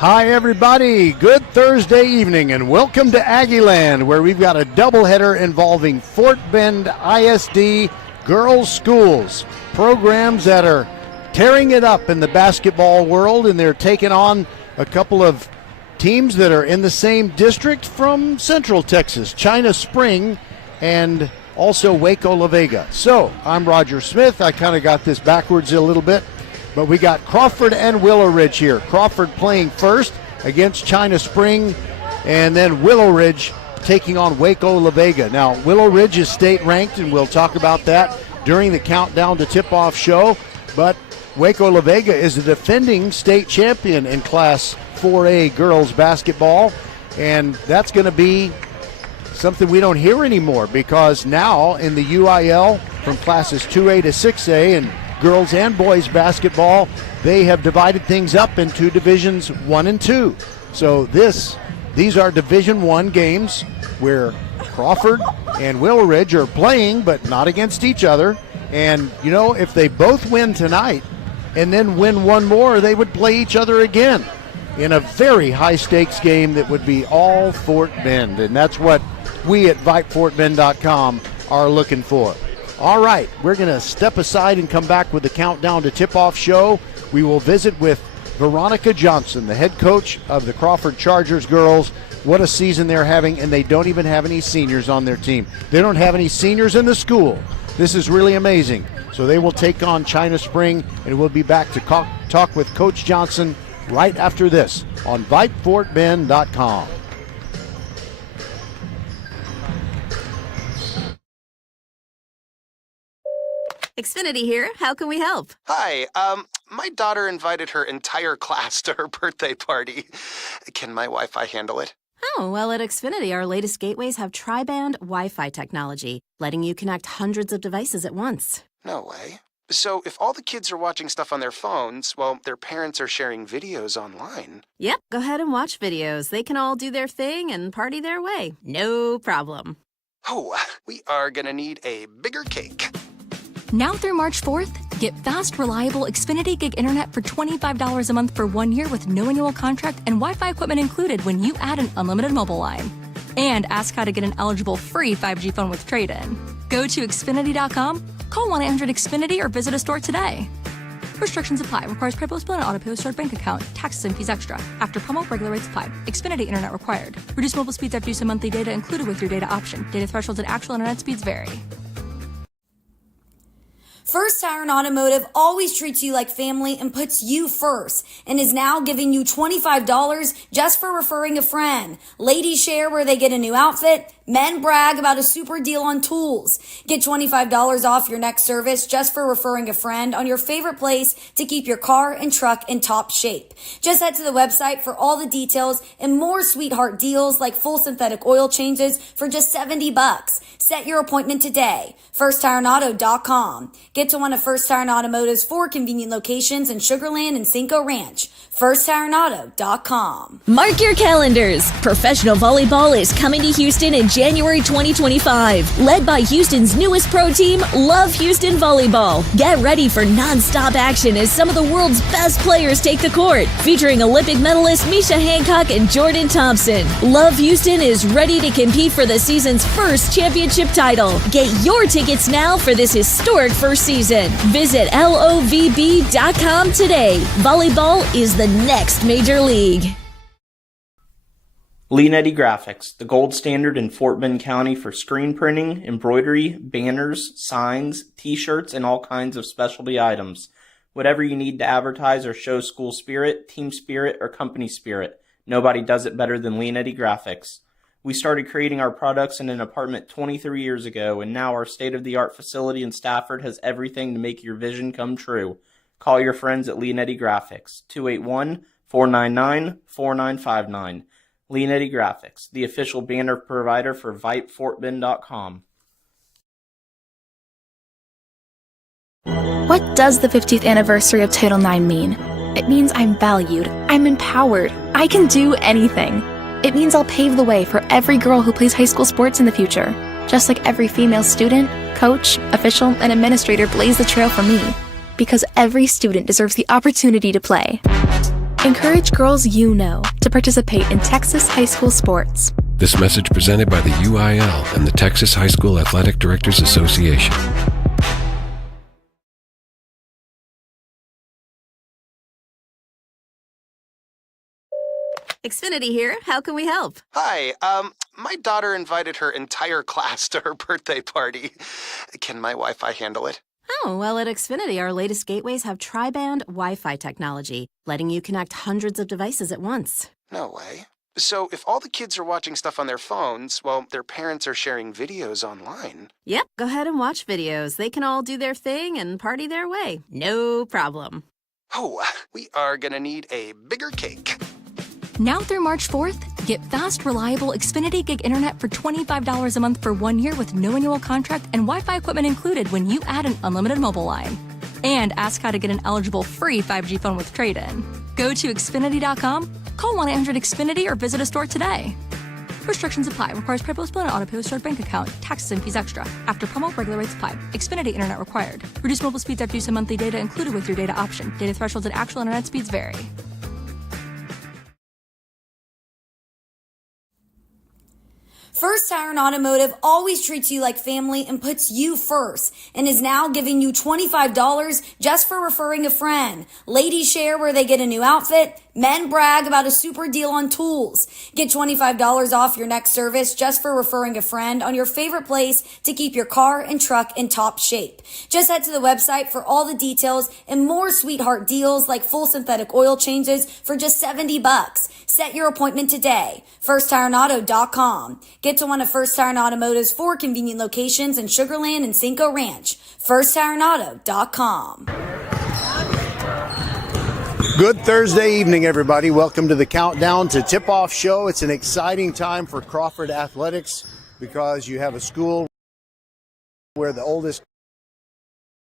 Hi, everybody. Good Thursday evening, and welcome to Aggieland, where we've got a doubleheader involving Fort Bend ISD girls' schools, programs that are tearing it up in the basketball world, and they're taking on a couple of teams that are in the same district from Central Texas, China Spring and also Waco La Vega. So I'm Roger Smith. I kind of got this backwards a little bit. But we got Crawford and Willow Ridge here. Crawford playing first against China Spring, and then Willow Ridge taking on Waco La Vega. Now, Willow Ridge is state ranked, and we'll talk about that during the countdown to tip-off show. But Waco La Vega is the defending state champion in Class 4A girls basketball, and that's going to be something we don't hear anymore, because now in the UIL from classes 2A to 6A and girls and boys basketball, they have divided things up into divisions 1 and 2. So these are division 1 games where Crawford and Willow Ridge are playing, but not against each other. And you know, if they both win tonight and then win one more, they would play each other again in a very high stakes game that would be all Fort Bend. And that's what we at VypeFortBend.com are looking for. All right, we're going to step aside and come back with the countdown to tip-off show. We will visit with Veronica Johnson, the head coach of the Crawford Chargers girls. What a season they're having, and they don't even have any seniors on their team. They don't have any seniors in the school. This is really amazing. So they will take on China Spring, and we'll be back to talk with Coach Johnson right after this on VypeFortBend.com. Xfinity here. How can we help? Hi. My daughter invited her entire class to her birthday party. Can my Wi-Fi handle it? Oh, well, at Xfinity, our latest gateways have tri-band Wi-Fi technology, letting you connect hundreds of devices at once. No way. So if all the kids are watching stuff on their phones, well, their parents are sharing videos online. Yep. Go ahead and watch videos. They can all do their thing and party their way. No problem. Oh, we are gonna need a bigger cake. Now through March 4th, get fast, reliable Xfinity Gig Internet for $25 a month for 1 year with no annual contract and Wi-Fi equipment included when you add an unlimited mobile line. And ask how to get an eligible free 5G phone with trade-in. Go to Xfinity.com, call 1-800-XFINITY or visit a store today. Restrictions apply. Requires credit bill and auto pay with stored bank account. Taxes and fees extra. After promo, regular rates apply. Xfinity Internet required. Reduce mobile speeds after use of monthly data included with your data option. Data thresholds and actual internet speeds vary. First Tire and Automotive always treats you like family and puts you first, and is now giving you $25 just for referring a friend. Ladies share where they get a new outfit. Men brag about a super deal on tools. Get $25 off your next service just for referring a friend on your favorite place to keep your car and truck in top shape. Just head to the website for all the details and more sweetheart deals like full synthetic oil changes for just $70. Set your appointment today. FirstTireAndAuto.com. Get to one of First Tire and Automotive's 4 convenient locations in Sugar Land and Cinco Ranch. FirstTireAndAuto.com. Mark your calendars. Professional volleyball is coming to Houston in January 2025. Led by Houston's newest pro team, Love Houston Volleyball. Get ready for non-stop action as some of the world's best players take the court. Featuring Olympic medalist Misha Hancock and Jordan Thompson. Love Houston is ready to compete for the season's first championship title. Get your tickets now for this historic first season. Visit LOVB.com today. Volleyball is the next major league. Leonetti Graphics, the gold standard in Fort Bend County for screen printing, embroidery, banners, signs, t-shirts, and all kinds of specialty items. Whatever you need to advertise or show school spirit, team spirit, or company spirit, nobody does it better than Leonetti Graphics. We started creating our products in an apartment 23 years ago, and now our state-of-the-art facility in Stafford has everything to make your vision come true. Call your friends at Leonetti Graphics, 281-499-4959. Leonetti Graphics, the official banner provider for VypeFortBend.com. What does the 50th anniversary of Title IX mean? It means I'm valued, I'm empowered, I can do anything. It means I'll pave the way for every girl who plays high school sports in the future, just like every female student, coach, official, and administrator blaze the trail for me, because every student deserves the opportunity to play. Encourage girls you know to participate in Texas high school sports. This message presented by the UIL and the Texas High School Athletic Directors Association. Xfinity here. How can we help? Hi, my daughter invited her entire class to her birthday party. Can my Wi-Fi handle it? Oh, well, at Xfinity, our latest gateways have tri-band Wi-Fi technology, letting you connect hundreds of devices at once. No way. So if all the kids are watching stuff on their phones, well, their parents are sharing videos online. Yep, go ahead and watch videos. They can all do their thing and party their way. No problem. Oh, we are gonna need a bigger cake. Now through March 4th, get fast, reliable Xfinity Gig Internet for $25 a month for 1 year with no annual contract and Wi-Fi equipment included when you add an unlimited mobile line. And ask how to get an eligible free 5G phone with trade-in. Go to Xfinity.com, call 1-800-XFINITY, or visit a store today. Restrictions apply. Requires PayPal and auto pay with stored bank account. Taxes and fees extra. After promo, regular rates apply. Xfinity Internet required. Reduced mobile speeds after use of monthly data included with your data option. Data thresholds and actual internet speeds vary. First Tire and Automotive always treats you like family and puts you first and is now giving you $25 just for referring a friend. Ladies share where they get a new outfit. Men brag about a super deal on tools. Get $25 off your next service just for referring a friend on your favorite place to keep your car and truck in top shape. Just head to the website for all the details and more sweetheart deals like full synthetic oil changes for just $70. Set your appointment today. FirstTireAndAuto.com. Get to one of First Tire and Automotive's 4 convenient locations in Sugar Land and Cinco Ranch. FirstTireAndAuto.com. Good Thursday evening, everybody. Welcome to the Countdown to Tip-Off Show. It's an exciting time for Crawford Athletics because you have a school where the oldest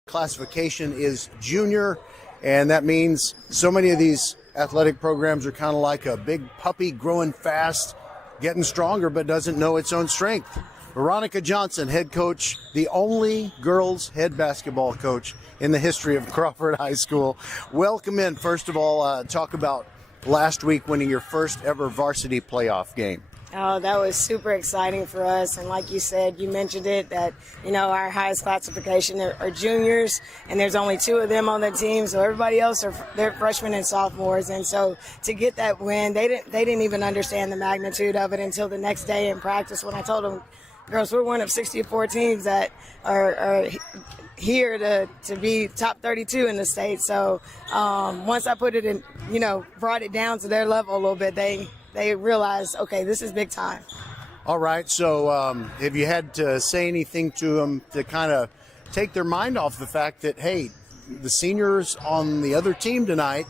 classification is junior, and that means so many of these athletic programs are kind of like a big puppy growing fast, getting stronger, but doesn't know its own strength. Veronica Johnson, head coach, the only girls head basketball coach in the history of Crawford High School. Welcome in. First of all, talk about last week winning your first ever varsity playoff game. Oh, that was super exciting for us. And like you said, you mentioned it, that, you know, our highest classification are juniors, and there's only 2 of them on the team. So everybody else they're freshmen and sophomores. And so to get that win, they didn't even understand the magnitude of it until the next day in practice when I told them, girls, we're one of 64 teams that are here to be top 32 in the state. So once I put it in, you know, brought it down to their level a little bit, they realized, okay, this is big time. All right, so have you had to say anything to them to kind of take their mind off the fact that, hey, the seniors on the other team tonight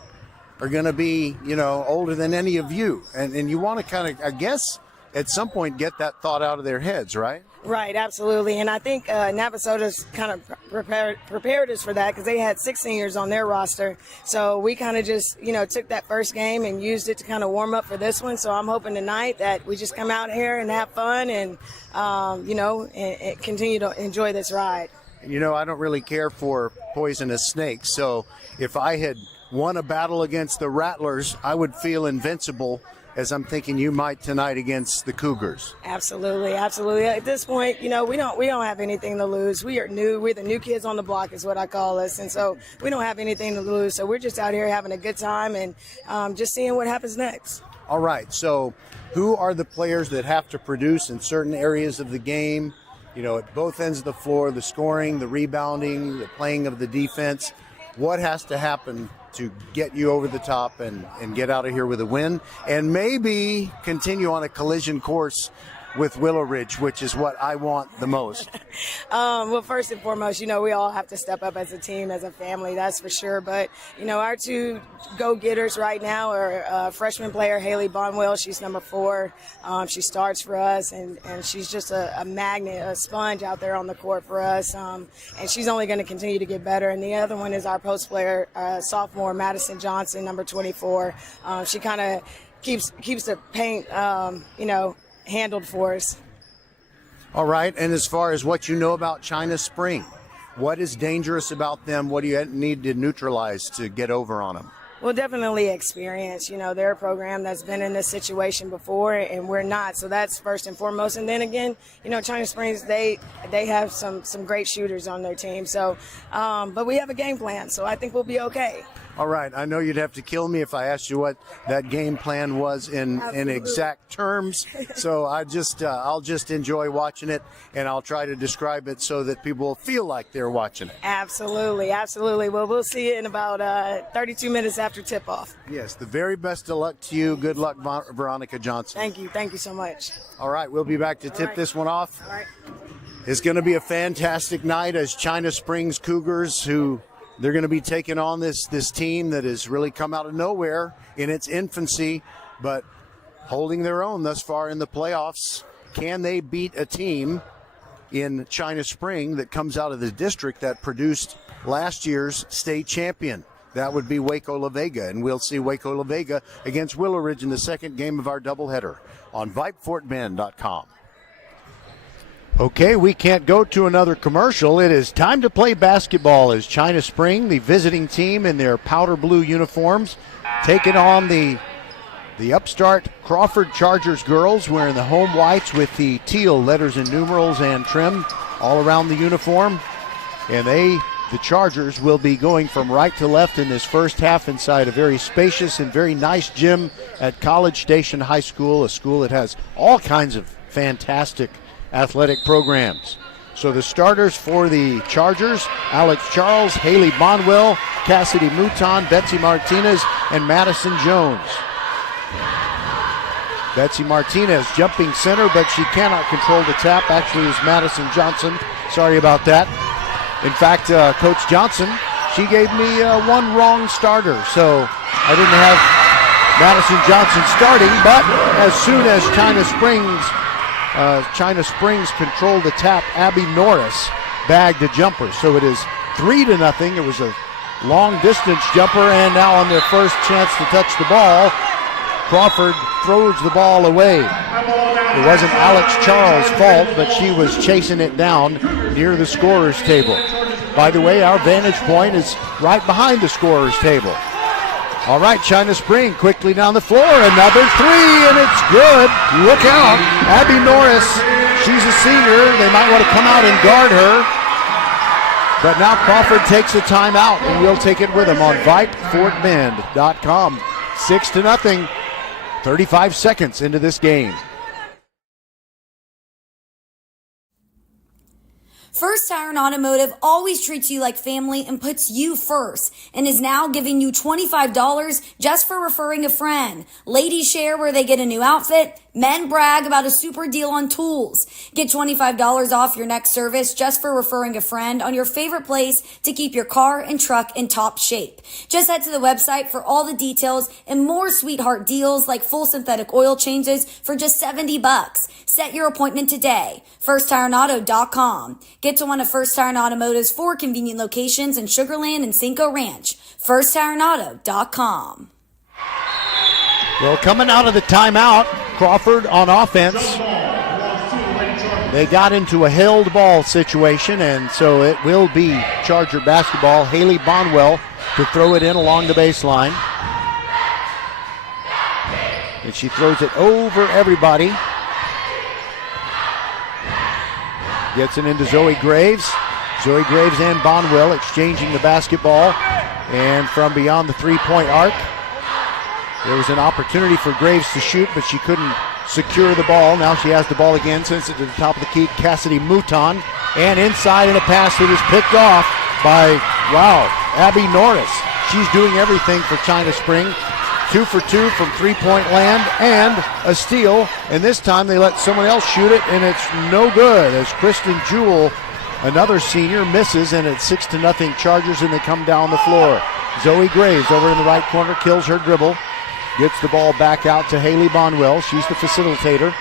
are going to be, you know, older than any of you, and you want to kind of, I guess, at some point get that thought out of their heads, right? Right, absolutely. And I think Navasota's kind of prepared us for that because they had 6 seniors on their roster. So we kind of just, you know, took that first game and used it to kind of warm up for this one. So I'm hoping tonight that we just come out here and have fun and, you know, and continue to enjoy this ride. You know, I don't really care for poisonous snakes. So if I had won a battle against the Rattlers, I would feel invincible, as I'm thinking you might tonight against the Cougars. Absolutely, absolutely. At this point, you know, we don't have anything to lose. We are new. We're the new kids on the block is what I call us. And so we don't have anything to lose. So we're just out here having a good time and just seeing what happens next. All right. So who are the players that have to produce in certain areas of the game, you know, at both ends of the floor, the scoring, the rebounding, the playing of the defense? What has to happen to get you over the top and get out of here with a win and maybe continue on a collision course with Willow Ridge, which is what I want the most? Well, first and foremost, you know, we all have to step up as a team, as a family, that's for sure. But, you know, our 2 go-getters right now are freshman player Haley Bonwell. She's number 4. She starts for us, and she's just a magnet, a sponge out there on the court for us. And she's only going to continue to get better. And the other one is our post player, sophomore Madison Johnson, number 24. She kind of keeps the paint, you know, handled for us. All right, and as far as what you know about China Spring, what is dangerous about them? What do you need to neutralize to get over on them? Well, definitely experience. You know, they're a program that's been in this situation before, and we're not. So that's first and foremost. And then again, you know, China Springs, they have some great shooters on their team. So, but we have a game plan, so I think we'll be okay. All right. I know you'd have to kill me if I asked you what that game plan was in exact terms. So I'll just enjoy watching it, and I'll try to describe it so that people will feel like they're watching it. Absolutely. Well, we'll see you in about 32 minutes after tip-off. Yes. The very best of luck to you. Good luck, Veronica Johnson. Thank you so much. All right. We'll be back to tip this one off. All right. It's going to be a fantastic night as China Springs Cougars, they're going to be taking on this team that has really come out of nowhere in its infancy, but holding their own thus far in the playoffs. Can they beat a team in China Spring that comes out of the district that produced last year's state champion? That would be Waco La Vega, and we'll see Waco La Vega against Willow Ridge in the second game of our doubleheader on VypeFortBend.com. Okay, we can't go to another commercial. It is time to play basketball as China Spring, the visiting team in their powder blue uniforms, taking on the upstart Crawford Chargers girls wearing the home whites with the teal letters and numerals and trim all around the uniform. And the Chargers, will be going from right to left in this first half inside a very spacious and very nice gym at College Station High School, a school that has all kinds of fantastic athletic programs. So the starters for the Chargers: Alex Charles, Haley Bonwell, Cassidy Mouton, Betsy Martinez, and Madison Jones. Betsy Martinez jumping center, but she cannot control the tap. Actually, it was Madison Johnson. Sorry about that. In fact, Coach Johnson, she gave me one wrong starter, so I didn't have Madison Johnson starting, but as soon as China Springs controlled the tap, Abby Norris bagged a jumper. So it is 3-0. It was a long-distance jumper, and now on their first chance to touch the ball, Crawford throws the ball away. It wasn't Alex Charles' fault, but she was chasing it down near the scorer's table. By the way, our vantage point is right behind the scorer's table. All right, China Spring quickly down the floor. Another three, and it's good. Look out. Abby Norris, she's a senior. They might want to come out and guard her. But now Crawford takes a timeout, and we'll take it with him on VypeFortBend.com. 6-0, 35 seconds into this game. First Tire and Automotive always treats you like family and puts you first, and is now giving you $25 just for referring a friend. Ladies share where they get a new outfit. Men brag about a super deal on tools. Get $25 off your next service just for referring a friend on your favorite place to keep your car and truck in top shape. Just head to the website for all the details and more sweetheart deals like full synthetic oil changes for just $70. Set your appointment today. FirstTireAndAuto.com. Get to one of First Tire and Automotive's 4 convenient locations in Sugar Land and Cinco Ranch. FirstTireAndAuto.com. Well, coming out of the timeout, Crawford on offense. They got into a held ball situation, and so it will be Charger basketball. Haley Bonwell to throw it in along the baseline. And she throws it over everybody. Gets it into Zoe Graves. Zoe Graves and Bonwell exchanging the basketball. And from beyond the three-point arc, there was an opportunity for Graves to shoot, but she couldn't secure the ball. Now she has the ball again, sends it to the top of the key, Cassidy Mouton. And inside in a pass that is picked off by, Abby Norris. She's doing everything for China Spring. 2 for 2 from three-point land and a steal. And this time they let someone else shoot it, and it's no good as Kristen Jewell, another senior, misses, and it's 6-0 Chargers, and they come down the floor. Zoe Graves over in the right corner, kills her dribble. Gets the ball back out to Haley Bonwell. She's the facilitator.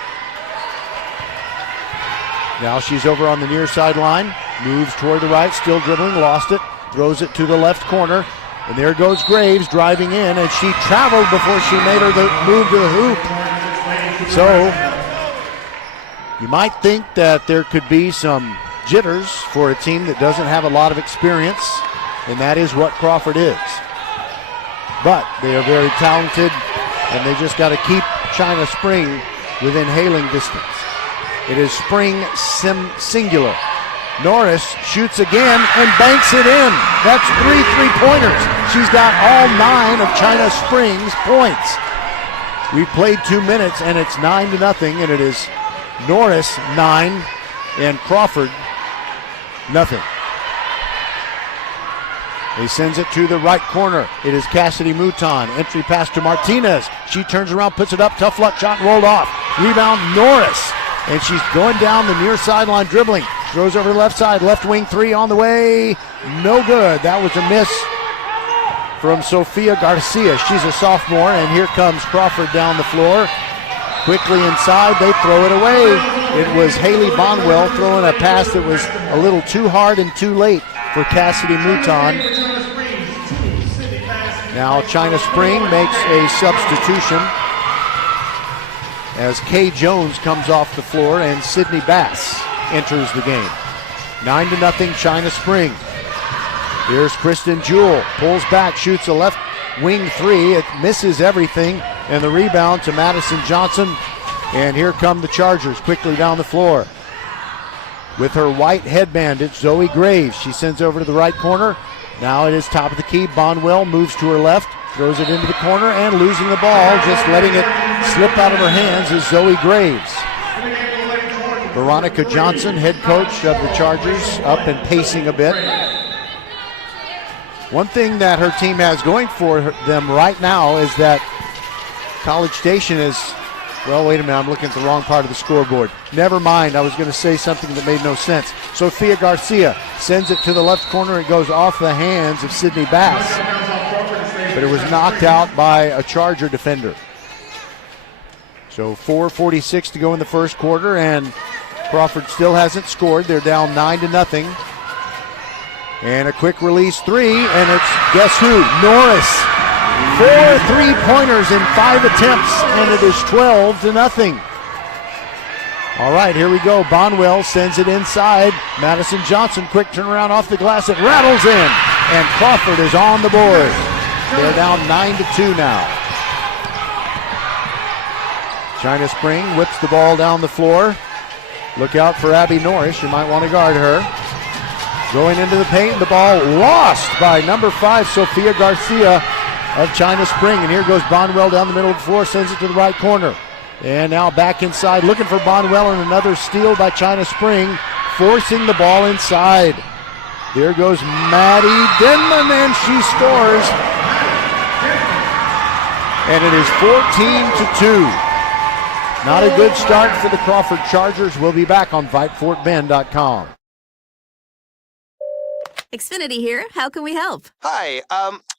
Now she's over on the near sideline. Moves toward the right, still dribbling, lost it. Throws it to the left corner. And there goes Graves driving in, and she traveled before she made her move to the hoop. So you might think that there could be some jitters for a team that doesn't have a lot of experience, and that is what Crawford is. but they are very talented, and they just got to keep China Spring within hailing distance. It is Spring singular. Norris shoots again and banks it in. That's 3 3-pointers. She's got all 9 of China Spring's points. We've played 2 minutes, and it's 9-0, and it is Norris 9 and Crawford nothing. He sends it to the right corner. It is Cassidy Mouton. Entry pass to Martinez. She turns around, puts it up. Tough luck shot rolled off. Rebound Norris. And she's going down the near sideline dribbling. Throws over the left side. Left wing 3 on the way. No good. That was a miss from Sofia Garcia. She's a sophomore. And here comes Crawford down the floor. Quickly inside. They throw it away. It was Haley Bonwell throwing a pass that was a little too hard and too late for Cassidy Mouton. Now China Spring makes a substitution as Kay Jones comes off the floor and Sydney Bass enters the game. 9-0 China Spring. Here's Kristen Jewell, pulls back, shoots a left wing 3. It misses everything, and the rebound to Madison Johnson. And here come the Chargers quickly down the floor. With her white headband, it's Zoe Graves. She sends over to the right corner. Now it is top of the key. Bonwell moves to her left, throws it into the corner, and losing the ball, just letting it slip out of her hands, is Zoe Graves. Veronica Johnson, head coach of the Chargers, up and pacing a bit. One thing that her team has going for them right now is that College Station is, well, wait a minute, I'm looking at the wrong part of the scoreboard. Never mind, I was going to say something that made no sense. Sofia Garcia sends it to the left corner. It goes off the hands of Sydney Bass, but it was knocked out by a Charger defender. So 4:46 to go in the first quarter, and Crawford still hasn't scored. They're down 9-0. And a quick release 3, and it's, guess who? Norris. 4 3-pointers in 5 attempts, and it is 12-0. All right, here we go. Bonwell sends it inside. Madison Johnson, quick turnaround off the glass. It rattles in, and Crawford is on the board. They're down 9-2 now. China Spring whips the ball down the floor. Look out for Abby Norris. You might want to guard her. Going into the paint, the ball lost by number 5, Sofia Garcia of China Spring. And here goes Bonwell down the middle of the floor, sends it to the right corner. And now back inside, looking for Bonwell, and another steal by China Spring, forcing the ball inside. There goes Maddie Denman, and she scores. And it is 14-2. Not a good start for the Crawford Chargers. We'll be back on VypeFortBend.com. Xfinity here. How can we help? Hi,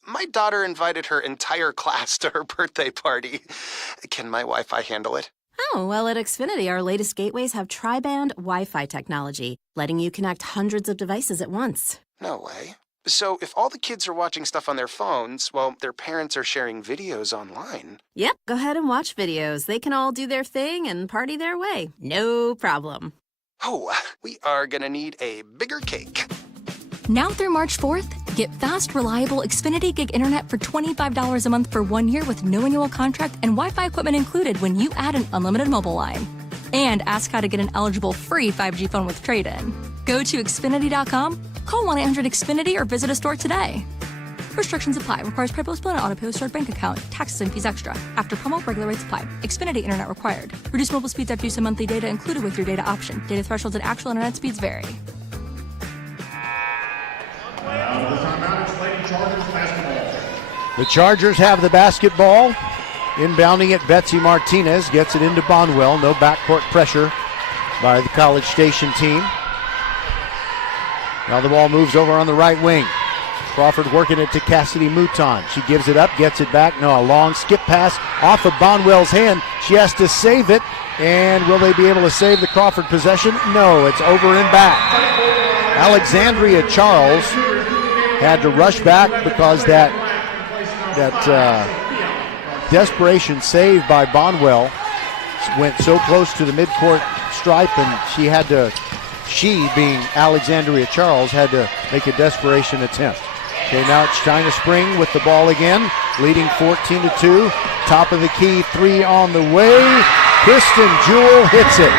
my daughter invited her entire class to her birthday party. Can my Wi-Fi handle it? Oh, well, at Xfinity, our latest gateways have tri-band Wi-Fi technology, letting you connect hundreds of devices at once. No way. So if all the kids are watching stuff on their phones, well, their parents are sharing videos online. Yep, go ahead and watch videos. They can all do their thing and party their way. No problem. Oh, we are gonna need a bigger cake. Now through March 4th, get fast, reliable Xfinity Gig Internet for $25 a month for 1 year with no annual contract and Wi-Fi equipment included when you add an unlimited mobile line. And ask how to get an eligible free 5G phone with trade-in. Go to Xfinity.com, call 1-800-XFINITY, or visit a store today. Restrictions apply. Requires PayPal split and auto-pay with stored bank account. Taxes and fees extra. After promo, regular rates apply. Xfinity Internet required. Reduced mobile speeds after use of monthly data included with your data option. Data thresholds and actual internet speeds vary. The Chargers have the basketball. Inbounding it, Betsy Martinez gets it into Bonwell. No backcourt pressure by the College Station team. Now the ball moves over on the right wing. Crawford working it to Cassidy Mouton. She gives it up, gets it back. No, a long skip pass off of Bonwell's hand. She has to save it. And will they be able to save the Crawford possession? No, it's over and back. Alexandria Charles had to rush back because that desperation save by Bonwell went so close to the midcourt stripe, and she being Alexandria Charles, had to make a desperation attempt. Okay, now it's China Spring with the ball again. leading 14-2. Top of the key, 3 on the way. Kristen Jewell hits it.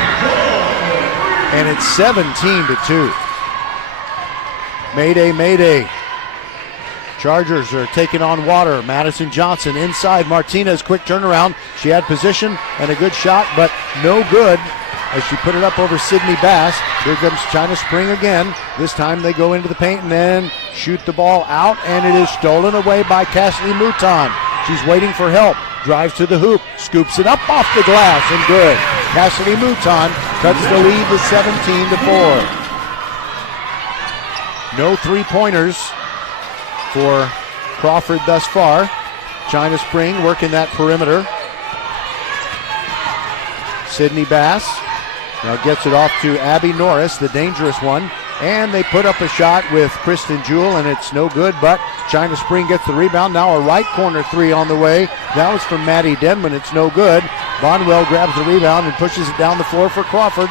And it's 17-2. Mayday, mayday. Chargers are taking on water. Madison Johnson inside. Martinez, quick turnaround. She had position and a good shot, but no good as she put it up over Sydney Bass. Here comes China Spring again. This time they go into the paint and then shoot the ball out, and it is stolen away by Cassidy Mouton. She's waiting for help. Drives to the hoop. Scoops it up off the glass, and good. Cassidy Mouton cuts the lead to 17-4. No three-pointers for Crawford thus far. China Spring working that perimeter. Sydney Bass now gets it off to Abby Norris, the dangerous one. And they put up a shot with Kristen Jewell, and it's no good, but China Spring gets the rebound. Now a right corner 3 on the way. That was from Maddie Denman. It's no good. Bonwell grabs the rebound and pushes it down the floor for Crawford.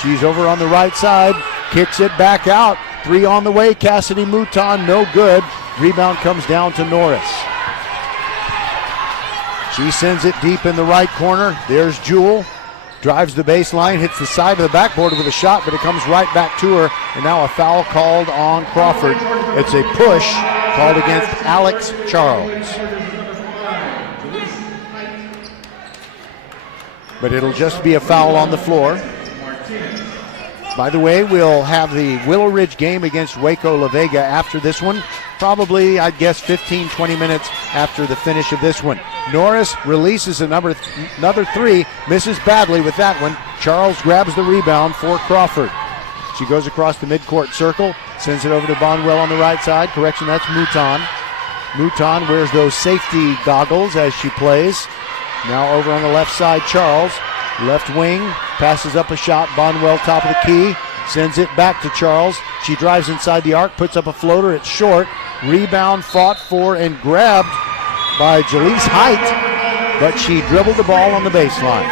She's over on the right side, kicks it back out. 3 on the way. Cassidy Mouton, no good. Rebound comes down to Norris. She sends it deep in the right corner. There's Jewell. Drives the baseline, hits the side of the backboard with a shot, but it comes right back to her. And now a foul called on Crawford. It's a push called against Alex Charles. But it'll just be a foul on the floor. By the way, we'll have the Willow Ridge game against Waco La Vega after this one. Probably, I'd guess, 15-20 minutes after the finish of this one. Norris releases another 3, misses badly with that one. Charles grabs the rebound for Crawford. She goes across the midcourt circle, sends it over to Bonwell on the right side. Correction, that's Mouton. Mouton wears those safety goggles as she plays. Now over on the left side, Charles. Left wing, passes up a shot. Bonwell, top of the key, sends it back to Charles. She drives inside the arc, puts up a floater. It's short. Rebound fought for and grabbed by Jalise Height, but she dribbled the ball on the baseline.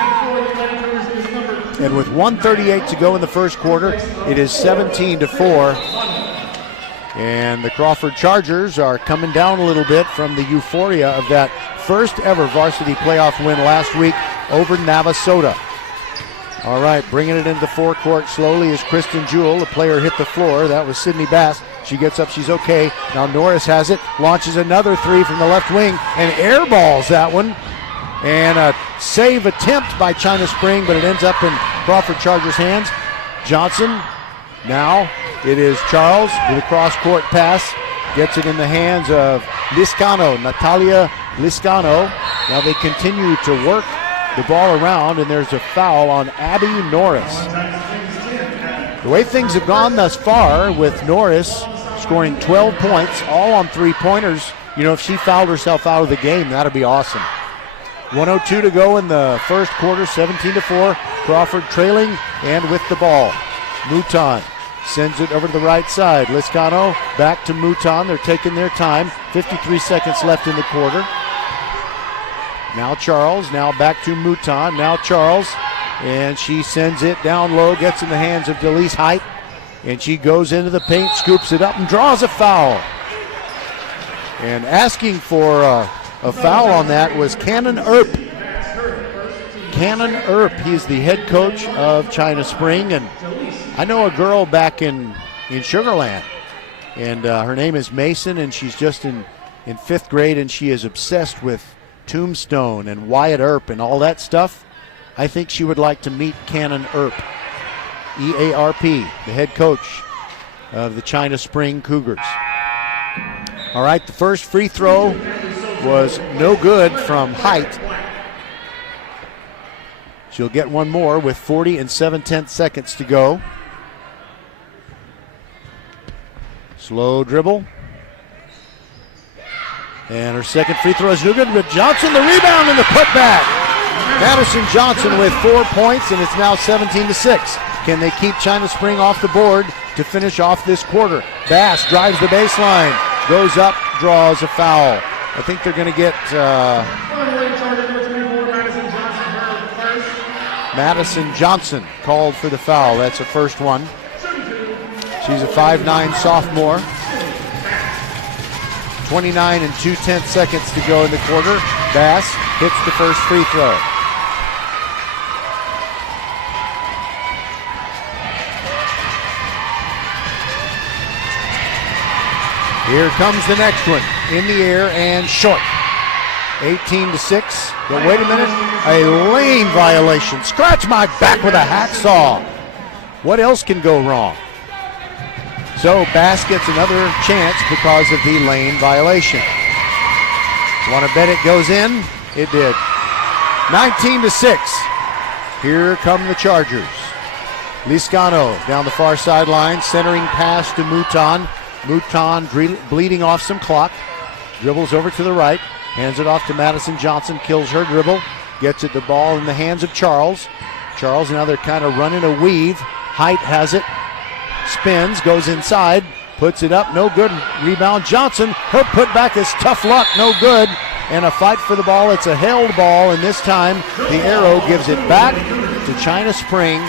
And with 1:38 to go in the first quarter, it is 17-4. And the Crawford Chargers are coming down a little bit from the euphoria of that first ever varsity playoff win last week over Navasota. All right, bringing it into the forecourt slowly is Kristen Jewell. The player hit the floor. That was Sydney Bass. She gets up. She's okay. Now Norris has it. Launches another 3 from the left wing and airballs that one. And a save attempt by China Spring, but it ends up in Crawford Chargers' hands. Johnson. Now it is Charles with a cross-court pass. Gets it in the hands of Liscano, Natalia Liscano. Now they continue to work the ball around, and there's a foul on Abby Norris. The way things have gone thus far, with Norris scoring 12 points, all on three-pointers, you know, if she fouled herself out of the game, that'd be awesome. 1:02 to go in the first quarter, 17-4. Crawford trailing and with the ball. Mouton sends it over to the right side. Liscano back to Mouton. They're taking their time. 53 seconds left in the quarter. Now Charles, now back to Mouton, now Charles, and she sends it down low, gets in the hands of Jalise Height, and she goes into the paint, scoops it up, and draws a foul. And asking for a foul on that was Cannon Earp. Cannon Earp, he's the head coach of China Spring, and I know a girl back in Sugar Land, and her name is Mason, and she's just in 5th grade, and she is obsessed with Tombstone and Wyatt Earp and all that stuff. I think she would like to meet Cannon Earp, E-A-R-P, the head coach of the China Spring Cougars. All right, the first free throw was no good from Height. She'll get one more with 40 7/10 seconds to go. Slow dribble. And her second free throw is no good, but Johnson the rebound and the putback. Madison Johnson with 4 points, and it's now 17-6. Can they keep China Spring off the board to finish off this quarter? Bass drives the baseline, goes up, draws a foul. I think they're going to get Madison Johnson called for the foul. That's her first one. She's a 5'9" sophomore. 29 and 2/10 seconds to go in the quarter. Bass hits the first free throw. Here comes the next one. In the air and short. 18-6. But wait a minute. A lane violation. Scratch my back with a hacksaw. What else can go wrong? So Bass gets another chance because of the lane violation. Want to bet it goes in? It did. 19-6. Here come the Chargers. Liscano down the far sideline, centering pass to Mouton. Mouton bleeding off some clock. Dribbles over to the right. Hands it off to Madison Johnson. Kills her dribble. Gets it the ball in the hands of Charles. Charles, now they're kind of running a weave. Height has it. Spins. Goes inside. Puts it up. No good. Rebound Johnson. Her putback is tough luck. No good. And a fight for the ball. It's a held ball. And this time the Arrow gives it back to China Spring.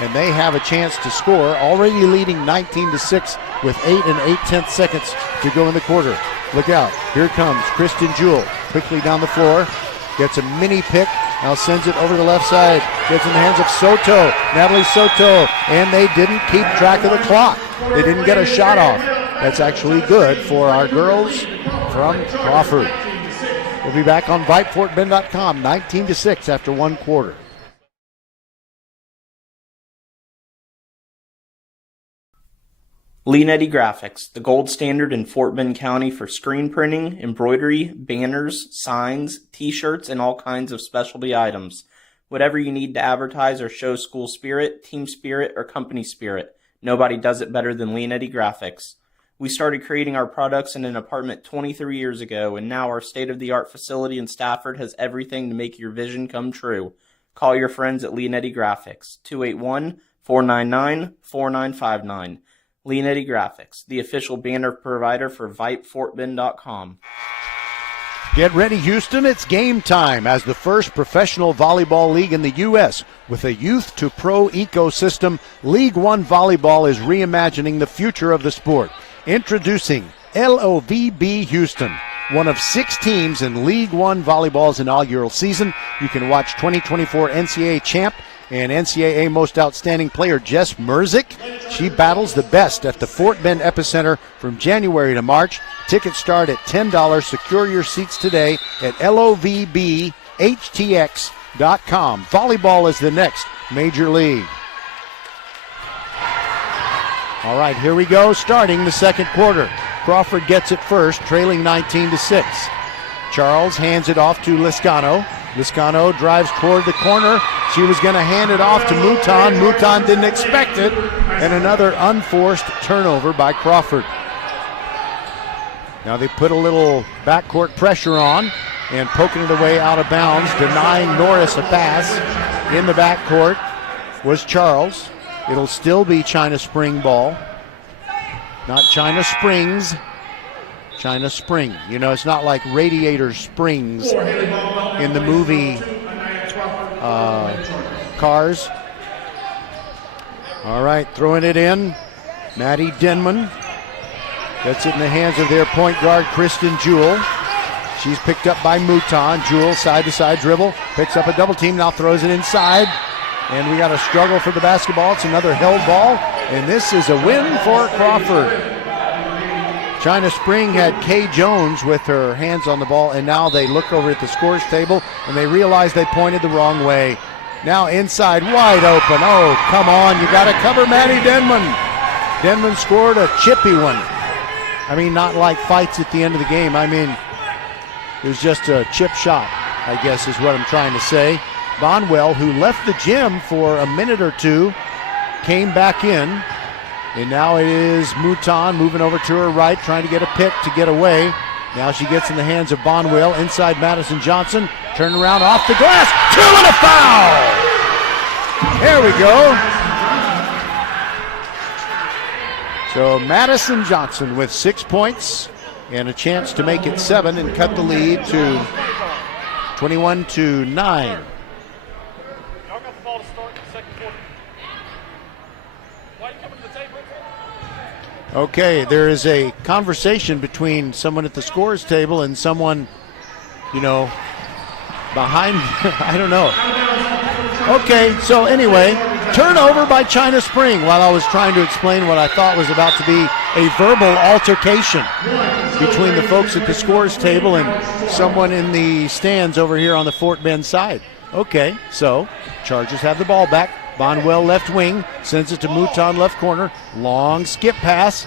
And they have a chance to score, already leading 19-6 with 8 and 8/10 seconds to go in the quarter. Look out, here comes Kristen Jewell, quickly down the floor, gets a mini pick, now sends it over the left side, gets in the hands of Soto, Natalie Soto, and they didn't keep track of the clock. They didn't get a shot off. That's actually good for our girls from Crawford. We'll be back on VypeFortBend.com, 19-6 after one quarter. Leanetti Graphics, the gold standard in Fort Bend County for screen printing, embroidery, banners, signs, t-shirts, and all kinds of specialty items. Whatever you need to advertise or show school spirit, team spirit, or company spirit, nobody does it better than Leanetti Graphics. We started creating our products in an apartment 23 years ago, and now our state-of-the-art facility in Stafford has everything to make your vision come true. Call your friends at Leanetti Graphics, 281-499-4959. Leanetti Graphics, the official banner provider for VypeFortBend.com. Get ready, Houston. It's game time as the first professional volleyball league in the U.S. With a youth to pro ecosystem, League One Volleyball is reimagining the future of the sport. Introducing LOVB Houston, one of 6 teams in League One Volleyball's inaugural season. You can watch 2024 NCAA champ and NCAA Most Outstanding Player Jess Merzick. She battles the best at the Fort Bend Epicenter from January to March. Tickets start at $10. Secure your seats today at LOVBHTX.com. Volleyball is the next major league. All right, here we go, starting the second quarter. Crawford gets it first, trailing 19-6. Charles hands it off to Liscano. Liscano drives toward the corner. She was going to hand it off to Mouton. Mouton didn't expect it. And another unforced turnover by Crawford. Now they put a little backcourt pressure on and poking it away out of bounds, denying Norris a pass. In the backcourt was Charles. It'll still be China Spring ball. Not China Springs. China Spring. You know, it's not like Radiator Springs in the movie Cars. All right, throwing it in. Maddie Denman gets it in the hands of their point guard, Kristen Jewell. She's picked up by Mouton. Jewell, side-to-side dribble. Picks up a double team, now throws it inside. And we got a struggle for the basketball. It's another held ball. And this is a win for Crawford. China Spring had Kay Jones with her hands on the ball, and now they look over at the scores table, and they realize they pointed the wrong way. Now inside, wide open. Oh, come on, you got to cover Maddie Denman. Denman scored a chippy one. I mean, not like fights at the end of the game. I mean, it was just a chip shot, I guess is what I'm trying to say. Bonwell, who left the gym for a minute or two, came back in. And now it is Mouton moving over to her right, trying to get a pick to get away. Now she gets in the hands of Bonwell. Inside Madison Johnson. Turn around off the glass. 2 and a foul! There we go. So Madison Johnson with 6 points and a chance to make it 7 and cut the lead to 21-9. Okay, there is a conversation between someone at the scores table and someone, behind, I don't know. Okay, so anyway, turnover by China Spring while I was trying to explain what I thought was about to be a verbal altercation between the folks at the scores table and someone in the stands over here on the Fort Bend side. Okay, so Chargers have the ball back. Bonwell left wing, sends it to Mouton left corner. Long skip pass.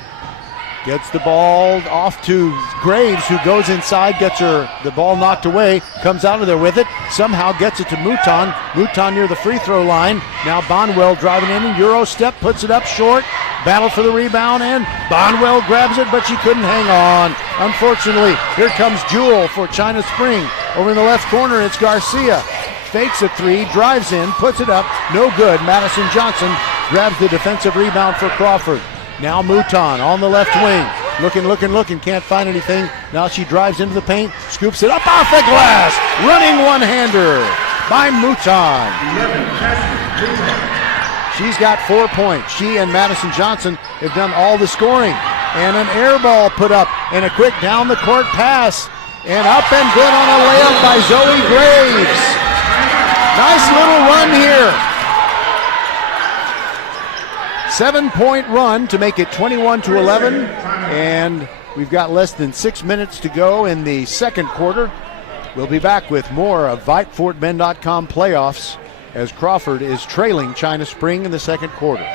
Gets the ball off to Graves, who goes inside, gets the ball knocked away, comes out of there with it, somehow gets it to Mouton. Mouton near the free throw line. Now Bonwell driving in, Euro step, puts it up short. Battle for the rebound, and Bonwell grabs it, but she couldn't hang on. Unfortunately, here comes Jewel for China Spring. Over in the left corner, it's Garcia. Fakes a three, drives in, puts it up, no good. Madison Johnson grabs the defensive rebound for Crawford. Now Mouton on the left wing. Looking, can't find anything. Now she drives into the paint, scoops it up off the glass. Running one-hander by Mouton. She's got 4 points. She and Madison Johnson have done all the scoring. And an air ball put up and a quick down-the-court pass. And up and good on a layup by Zoe Graves. Nice little run here. 7-point run to make it 21-11. And we've got less than 6 minutes to go in the second quarter. We'll be back with more of VypeFortBend.com playoffs as Crawford is trailing China Spring in the second quarter.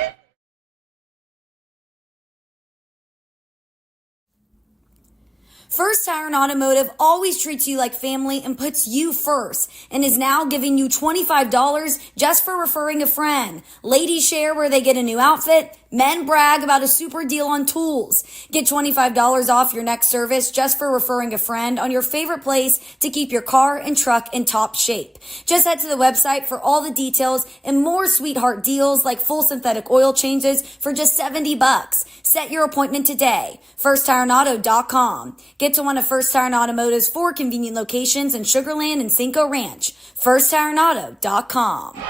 First Tire and Automotive always treats you like family and puts you first and is now giving you $25 just for referring a friend. Ladies share where they get a new outfit. Men brag about a super deal on tools. Get $25 off your next service just for referring a friend on your favorite place to keep your car and truck in top shape. Just head to the website for all the details and more sweetheart deals like full synthetic oil changes for just $70. Set your appointment today. FirstTireAndAuto.com. Get to one of First Tire and Automotive's 4 convenient locations in Sugar Land and Cinco Ranch. FirstTireAndAuto.com.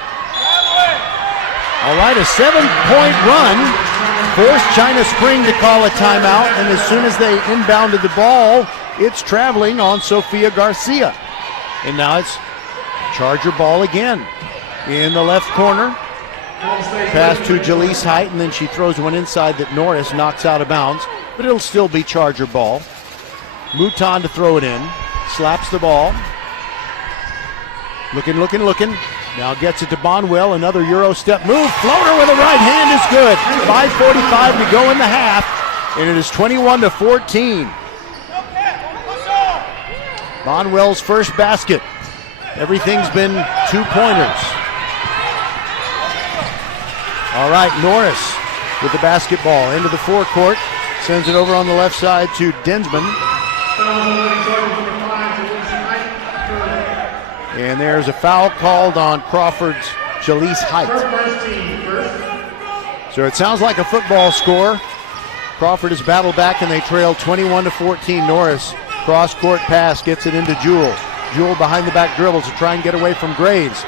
All right, a 7-point run forced China Spring to call a timeout, and as soon as they inbounded the ball, it's traveling on Sofia Garcia. And now it's Charger ball again. In the left corner, pass to Jalise Height, and then she throws one inside that Norris knocks out of bounds, but it'll still be Charger ball. Mouton to throw it in, slaps the ball. Looking. Now gets it to Bonwell, another Euro step move. Floater with the right hand is good. 5:45 to go in the half, and it is 21-14. Bonwell's first basket. Everything's been 2-pointers. All right, Norris with the basketball into the forecourt. Sends it over on the left side to Densman. And there's a foul called on Crawford's Jalise Height. So it sounds like a football score. Crawford has battled back and they trail 21-14. Norris, cross-court pass, gets it into Jewel. Jewel behind the back dribble to try and get away from Graves.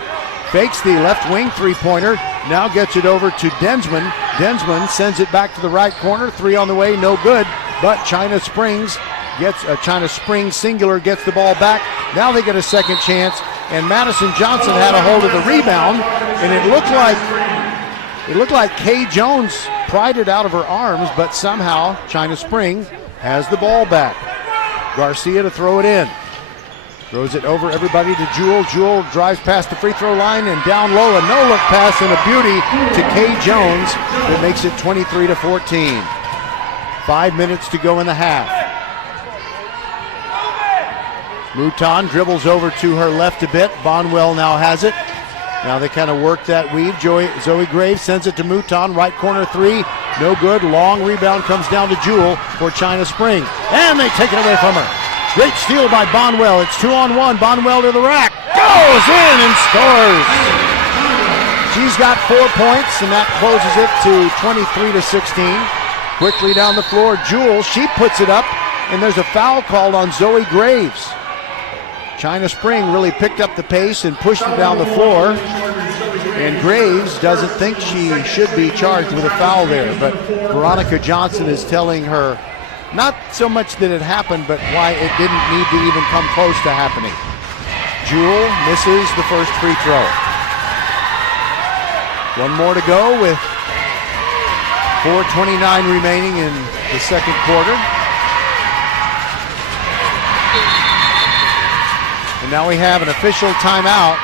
Fakes the left wing three-pointer. Now gets it over to Densman. Densman sends it back to the right corner. 3 on the way, no good. But China Spring singular gets the ball back. Now they get a second chance. And Madison Johnson had a hold of the rebound, and it looked like Kay Jones pried it out of her arms, but somehow China Spring has the ball back. Garcia to throw it in. Throws it over everybody to Jewel. Jewel drives past the free throw line and down low, a no-look pass and a beauty to Kay Jones that makes it 23-14. 5 minutes to go in the half. Mouton dribbles over to her left a bit. Bonwell now has it. Now they kind of work that weave. Zoe Graves sends it to Mouton. Right corner 3. No good. Long rebound comes down to Jewel for China Spring. And they take it away from her. Great steal by Bonwell. It's 2-on-1. Bonwell to the rack. Goes in and scores. She's got 4 points, and that closes it to 23-16. Quickly down the floor, Jewel. She puts it up, and there's a foul called on Zoe Graves. China Spring really picked up the pace and pushed it down the floor. And Graves doesn't think she should be charged with a foul there, but Veronica Johnson is telling her not so much that it happened, but why it didn't need to even come close to happening. Jewel misses the first free throw. One more to go with 4:29 remaining in the second quarter. And now we have an official timeout.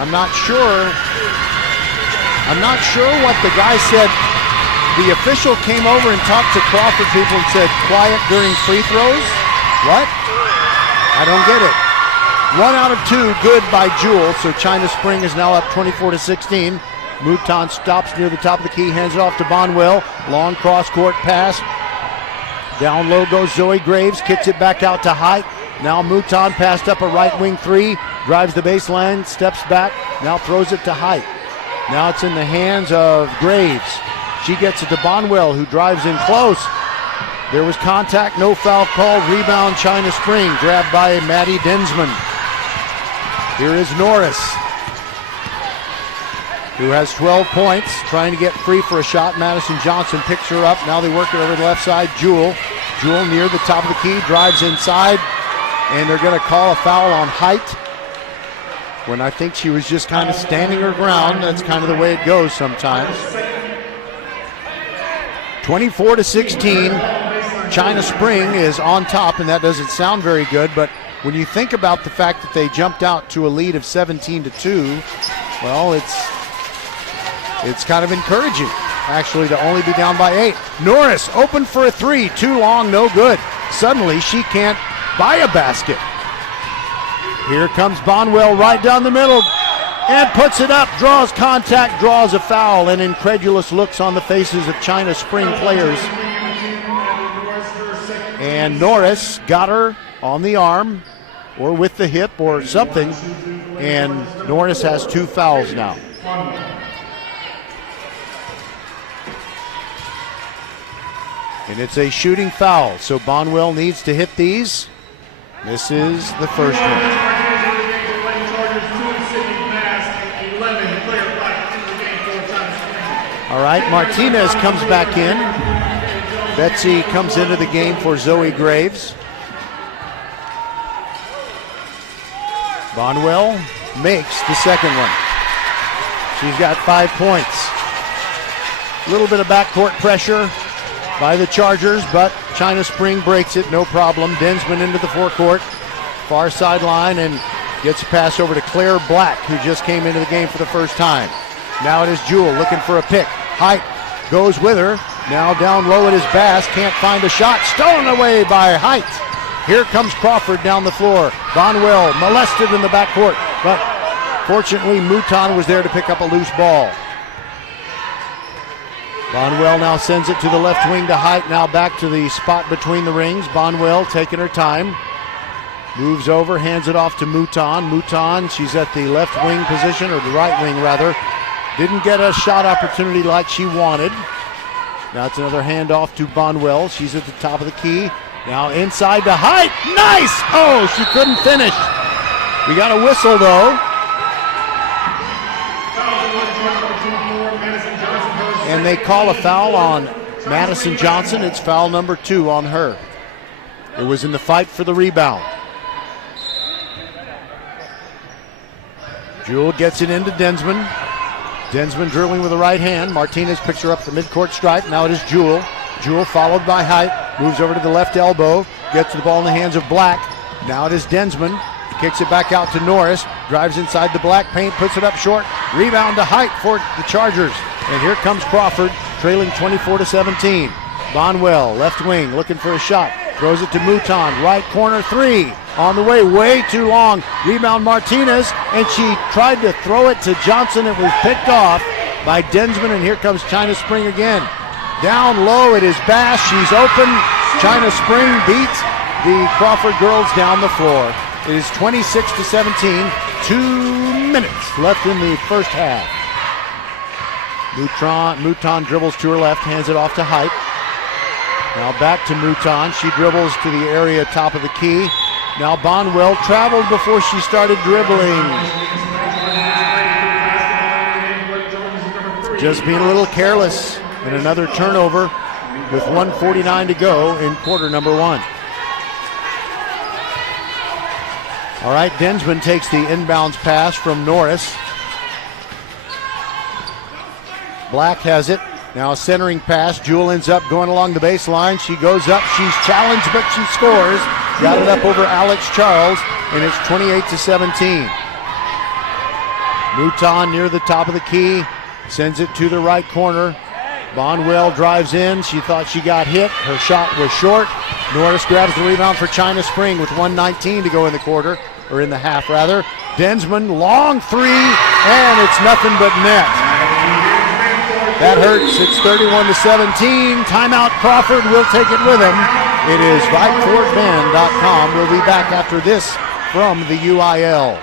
I'm not sure what the guy said. The official came over and talked to Crawford people and said, quiet during free throws? What? I don't get it. 1 out of 2, good by Jewel, so China Spring is now up 24-16. Mouton stops near the top of the key, hands it off to Bonwell. Long cross-court pass. Down low goes Zoe Graves, kicks it back out to Height. Now Mouton passed up a right wing three, drives the baseline, steps back, now throws it to Height. Now it's in the hands of Graves. She gets it to Bonwell, who drives in close. There was contact, no foul called. Rebound, China Spring, grabbed by Maddie Densman. Here is Norris, who has 12 points, trying to get free for a shot. Madison Johnson picks her up. Now they work it over the left side. Jewel near the top of the key, drives inside, and they're going to call a foul on Height when I think she was just kind of standing her ground. That's kind of the way it goes sometimes. 24-16, China Spring is on top, and that doesn't sound very good, but when you think about the fact that they jumped out to a lead of 17-2, well, it's kind of encouraging, actually, to only be down by 8. Norris open for a three, too long, no good. Suddenly, she can't buy a basket. Here comes Bonwell right down the middle and puts it up, draws contact, draws a foul, and incredulous looks on the faces of China Spring players. And Norris got her on the arm or with the hip or something, and Norris has 2 fouls now. And it's a shooting foul, so Bonwell needs to hit these. This is the first one. All right, Martinez comes back in. Betsy comes into the game for Zoe Graves. Bonwell makes the second one. She's got 5 points. A little bit of backcourt pressure by the Chargers, but China Spring breaks it, no problem. Densman into the forecourt, far sideline, and gets a pass over to Claire Black, who just came into the game for the first time. Now it is Jewel looking for a pick. Height goes with her. Now down low it is Bass, can't find a shot. Stolen away by Height. Here comes Crawford down the floor. Bonwell molested in the backcourt, but fortunately Mouton was there to pick up a loose ball. Bonwell now sends it to the left wing to Height, now back to the spot between the rings. Bonwell taking her time. Moves over, hands it off to Mouton. Mouton, she's at the left wing position, or the right wing rather. Didn't get a shot opportunity like she wanted. Now it's another handoff to Bonwell. She's at the top of the key. Now inside to Height. Nice! Oh, she couldn't finish. We got a whistle though. And they call a foul on Madison Johnson. It's foul number 2 on her. It was in the fight for the rebound. Jewel gets it into Densman. Densman dribbling with the right hand. Martinez picks her up the midcourt stripe. Now it is Jewel. Jewel followed by Height. Moves over to the left elbow. Gets the ball in the hands of Black. Now it is Densman. Kicks it back out to Norris. Drives inside the Black paint. Puts it up short. Rebound to Height for the Chargers. And here comes Crawford, trailing 24-17. Bonwell, left wing, looking for a shot. Throws it to Mouton. Right corner three. On the way too long. Rebound Martinez, and she tried to throw it to Johnson. It was picked off by Densman, and here comes China Spring again. Down low, it is Bass. She's open. China Spring beats the Crawford girls down the floor. It is 26-17. 2 minutes left in the first half. Mouton dribbles to her left, hands it off to Height. Now back to Mouton. She dribbles to the area top of the key. Now Bonwell traveled before she started dribbling. Just being a little careless, and another turnover with 1:49 to go in quarter number one. All right, Densman takes the inbounds pass from Norris. Black has it. Now a centering pass. Jewel ends up going along the baseline. She goes up. She's challenged, but she scores. Got it up over Alex Charles, and it's 28-17. Mouton near the top of the key. Sends it to the right corner. Bonwell drives in. She thought she got hit. Her shot was short. Norris grabs the rebound for China Spring with 1:19 to go in the quarter, or in the half rather. Densman, long three, and it's nothing but net. That hurts. It's 31-17. Timeout. Crawford will take it with him. It is VypeFortBend.com. We'll be back after this from the UIL.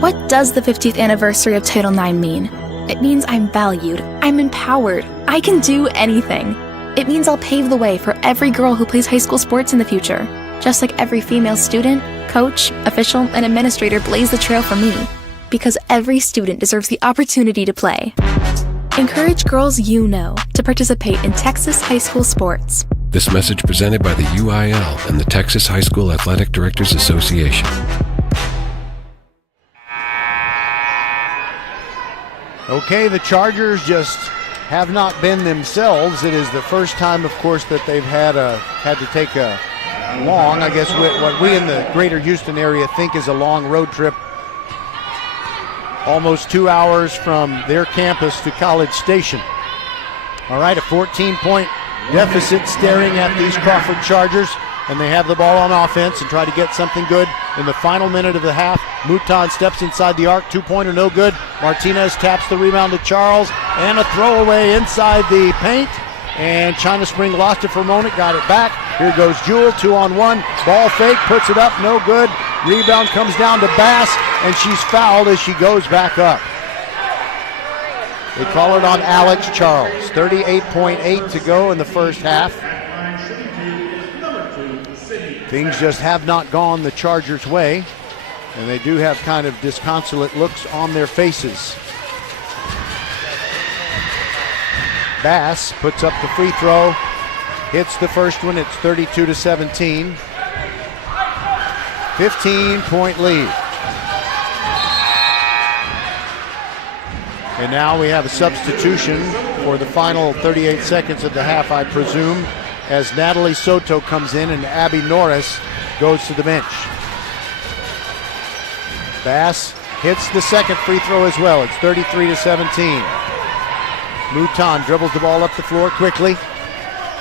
What does the 50th anniversary of Title IX mean? It means I'm valued, I'm empowered, I can do anything. It means I'll pave the way for every girl who plays high school sports in the future, just like every female student, coach, official, and administrator blazed the trail for me, because every student deserves the opportunity to play. Encourage girls you know to participate in Texas high school sports. This message presented by the UIL and the Texas High School Athletic Directors Association. Okay, the Chargers just have not been themselves. It is the first time, of course, that they've had to take a long, I guess what we in the greater Houston area think is a long road trip. Almost 2 hours from their campus to College Station. All right, a 14-point deficit staring at these Crawford Chargers, and they have the ball on offense and try to get something good in the final minute of the half. Mouton steps inside the arc, two-pointer no good. Martinez taps the rebound to Charles, and a throwaway inside the paint. And China Spring lost it for a moment, got it back. Here goes Jewel, 2-on-1. Ball fake, puts it up, no good. Rebound comes down to Bass, and she's fouled as she goes back up. They call it on Alex Charles. 38.8 to go in the first half. Things just have not gone the Chargers' way, and they do have kind of disconsolate looks on their faces. Bass puts up the free throw, hits the first one. It's 32-17. 15-point lead. And now we have a substitution for the final 38 seconds of the half, I presume, as Natalie Soto comes in and Abby Norris goes to the bench. Bass hits the second free throw as well. It's 33-17. Mouton dribbles the ball up the floor quickly.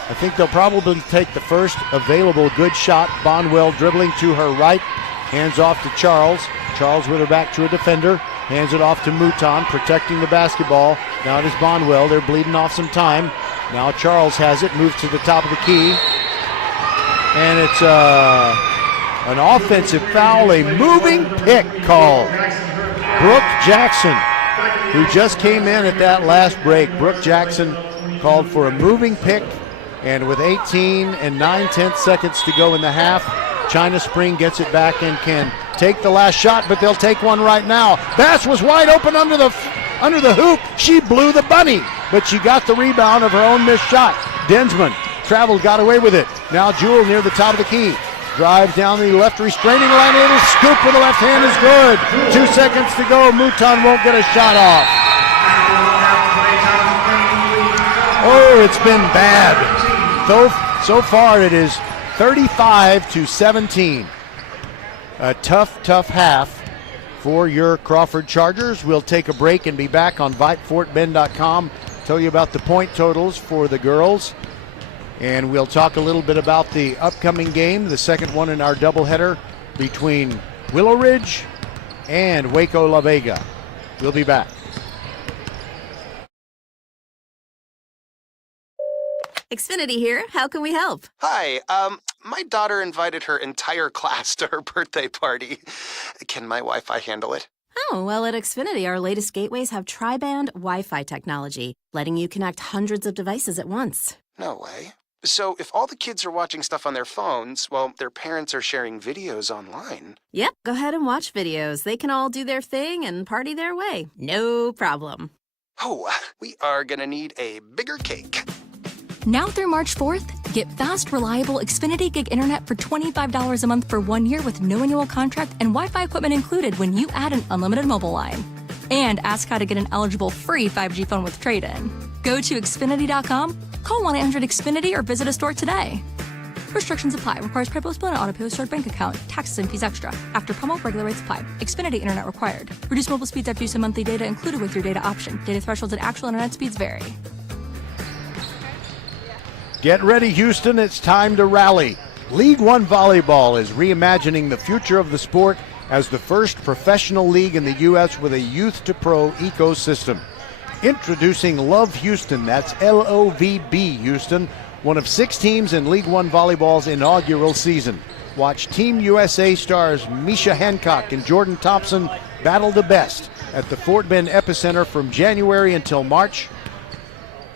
I think they'll probably take the first available good shot. Bonwell dribbling to her right. Hands off to Charles. Charles with her back to a defender. Hands it off to Mouton, protecting the basketball. Now it is Bonwell. They're bleeding off some time. Now Charles has it. Moves to the top of the key. And it's an offensive foul. A moving pick called. Brooke Jackson, who just came in at that last break. Brooke Jackson called for a moving pick, and with 18 and 9/10 seconds to go in the half, China Spring gets it back and can take the last shot, but they'll take one right now. Bass was wide open under the hoop. She blew the bunny, but she got the rebound of her own missed shot. Densman traveled, got away with it. Now Jewel near the top of the key. Drives down the left restraining line. A little scoop with the left hand is good. 2 seconds to go. Mouton won't get a shot off. Oh, it's been bad. So far it is 35-17. A tough half for your Crawford Chargers. We'll take a break and be back on VypeFortBend.com. Tell you about the point totals for the girls. And we'll talk a little bit about the upcoming game, the second one in our doubleheader between Willow Ridge and Waco La Vega. We'll be back. Xfinity here. How can we help? Hi, my daughter invited her entire class to her birthday party. Can my Wi-Fi handle it? Oh, well, at Xfinity, our latest gateways have tri-band Wi-Fi technology, letting you connect hundreds of devices at once. No way. So if all the kids are watching stuff on their phones, well, their parents are sharing videos online. Yep, go ahead and watch videos. They can all do their thing and party their way. No problem. Oh, we are gonna need a bigger cake. Now through March 4th, get fast, reliable Xfinity Gig Internet for $25 a month for 1 year with no annual contract and Wi-Fi equipment included when you add an unlimited mobile line. And ask how to get an eligible free 5G phone with trade-in. Go to Xfinity.com, call 1-800-XFINITY, or visit a store today. Restrictions apply. Requires PayPal split and auto-pay with stored bank account. Taxes and fees extra. After promo, regular rates apply. Xfinity Internet required. Reduced mobile speeds after use of monthly data included with your data option. Data thresholds and actual internet speeds vary. Get ready, Houston. It's time to rally. League One Volleyball is reimagining the future of the sport as the first professional league in the U.S. with a youth-to-pro ecosystem. Introducing Love Houston, that's LOVB Houston, one of 6 teams in League One Volleyball's inaugural season. Watch Team USA stars Misha Hancock and Jordan Thompson battle the best at the Fort Bend Epicenter from January until March.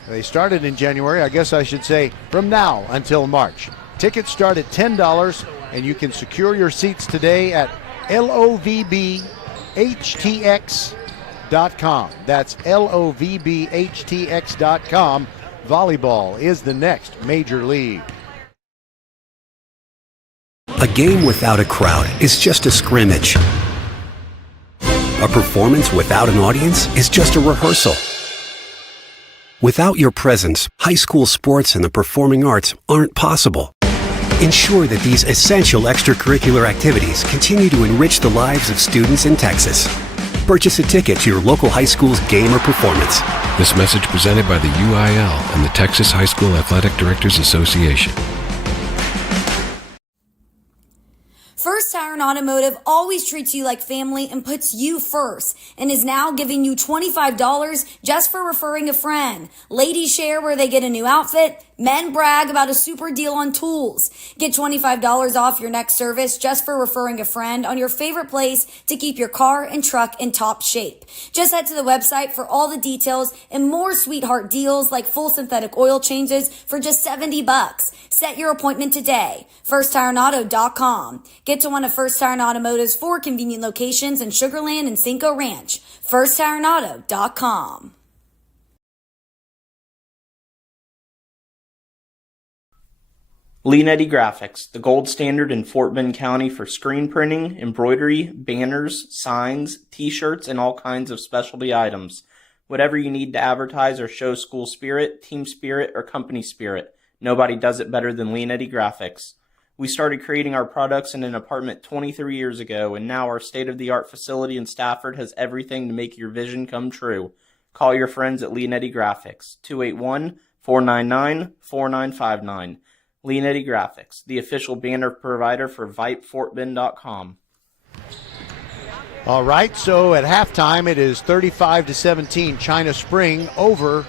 They started in January, I guess I should say from now until March. Tickets start at $10, and you can secure your seats today at LOVBHTX.com. That's LOVBHTX.com. Volleyball is the next major league. A game without a crowd is just a scrimmage. A performance without an audience is just a rehearsal. Without your presence, high school sports and the performing arts aren't possible. Ensure that these essential extracurricular activities continue to enrich the lives of students in Texas. Purchase a ticket to your local high school's game or performance. This message presented by the UIL and the Texas High School Athletic Directors Association. First Tire Automotive always treats you like family and puts you first and is now giving you $25 just for referring a friend. Ladies share where they get a new outfit. Men brag about a super deal on tools. Get $25 off your next service just for referring a friend on your favorite place to keep your car and truck in top shape. Just head to the website for all the details and more sweetheart deals like full synthetic oil changes for just $70. Set your appointment today. FirstTireAuto.com. Get to one of First Tire Automotive's 4 convenient locations in Sugar Land and Cinco Ranch. FirstTireAuto.com. Leanetti Graphics, the gold standard in Fort Bend County for screen printing, embroidery, banners, signs, t-shirts, and all kinds of specialty items. Whatever you need to advertise or show school spirit, team spirit, or company spirit, nobody does it better than Leanetti Graphics. We started creating our products in an apartment 23 years ago, and now our state-of-the-art facility in Stafford has everything to make your vision come true. Call your friends at Leanetti Graphics, 281-499-4959. Leanetti Graphics, the official banner provider for VypeFortBend.com. All right, so at halftime it is 35-17 China Spring over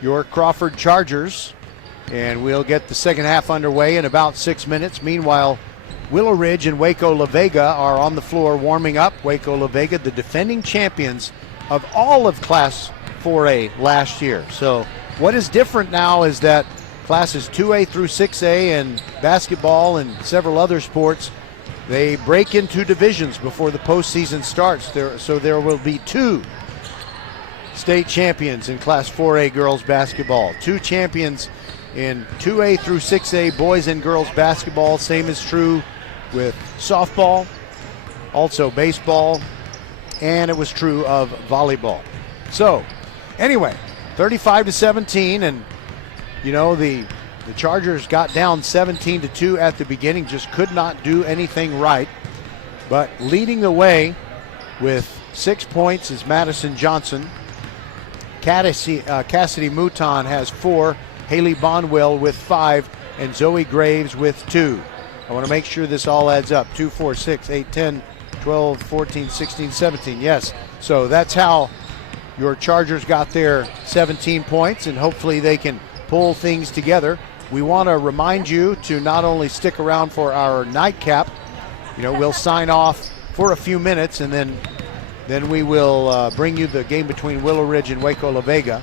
your Crawford Chargers. And we'll get the second half underway in about 6 minutes. Meanwhile, Willow Ridge and Waco La Vega are on the floor warming up. Waco La Vega, the defending champions of all of Class 4A last year. So what is different now is that Classes 2A through 6A and basketball and several other sports, they break into divisions before the postseason starts. So there will be 2 state champions in Class 4A girls basketball, 2 champions in 2A through 6A boys and girls basketball. Same is true with softball, also baseball, and it was true of volleyball. So anyway, 35-17, and you know, the Chargers got down 17-2 at the beginning, just could not do anything right. But leading the way with 6 points is Madison Johnson. Cassidy Mouton has 4, Haley Bonwell with 5, and Zoe Graves with 2. I want to make sure this all adds up. 2, 4, 6, 8, 10, 12, 14, 16, 17. Yes, so that's how your Chargers got their 17 points, and hopefully they can pull things together. We want to remind you to not only stick around for our nightcap. You know, we'll sign off for a few minutes, and then we will bring you the game between Willow Ridge and Waco La Vega.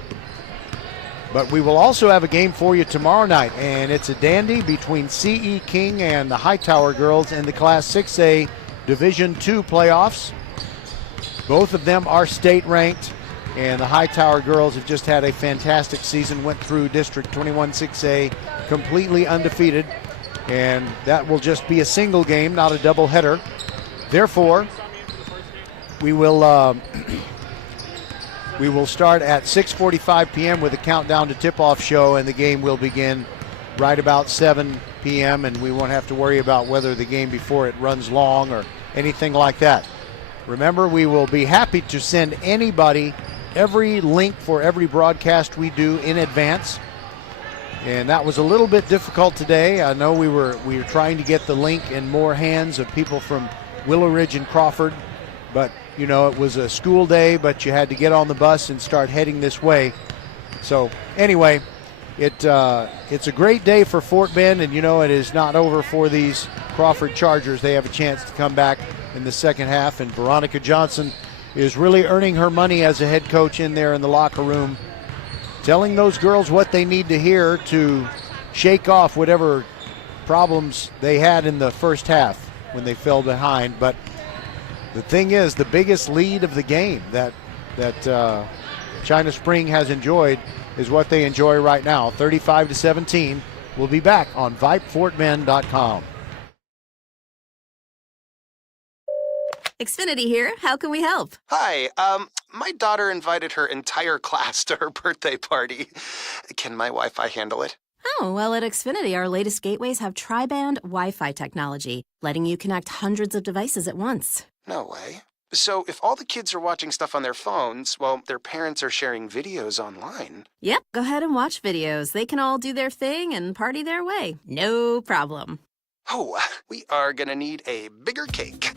But we will also have a game for you tomorrow night, and it's a dandy between C.E. King and the Hightower girls in the Class 6A Division II playoffs. Both of them are state ranked, and the Hightower girls have just had a fantastic season, went through District 21 6A completely undefeated, and that will just be a single game, not a doubleheader. Therefore, we will start at 6:45 p.m. with a countdown to tip-off show, and the game will begin right about 7 p.m., and we won't have to worry about whether the game before it runs long or anything like that. Remember, we will be happy to send anybody every link for every broadcast we do in advance, and that was a little bit difficult today. I know we were trying to get the link in more hands of people from Willow Ridge and Crawford, but you know, it was a school day, but you had to get on the bus and start heading this way. So anyway, it's a great day for Fort Bend, and you know, it is not over for these Crawford Chargers. They have a chance to come back in the second half, and Veronica Johnson is really earning her money as a head coach in there in the locker room, telling those girls what they need to hear to shake off whatever problems they had in the first half when they fell behind. But the thing is, the biggest lead of the game that China Spring has enjoyed is what they enjoy right now, 35-17. We'll be back on VypeFortBend.com. Xfinity here. How can we help? Hi, my daughter invited her entire class to her birthday party. Can my Wi-Fi handle it? Oh, well, at Xfinity, our latest gateways have tri-band Wi-Fi technology, letting you connect hundreds of devices at once. No way. So if all the kids are watching stuff on their phones, well, their parents are sharing videos online. Yep, go ahead and watch videos. They can all do their thing and party their way. No problem. Oh, we are gonna need a bigger cake.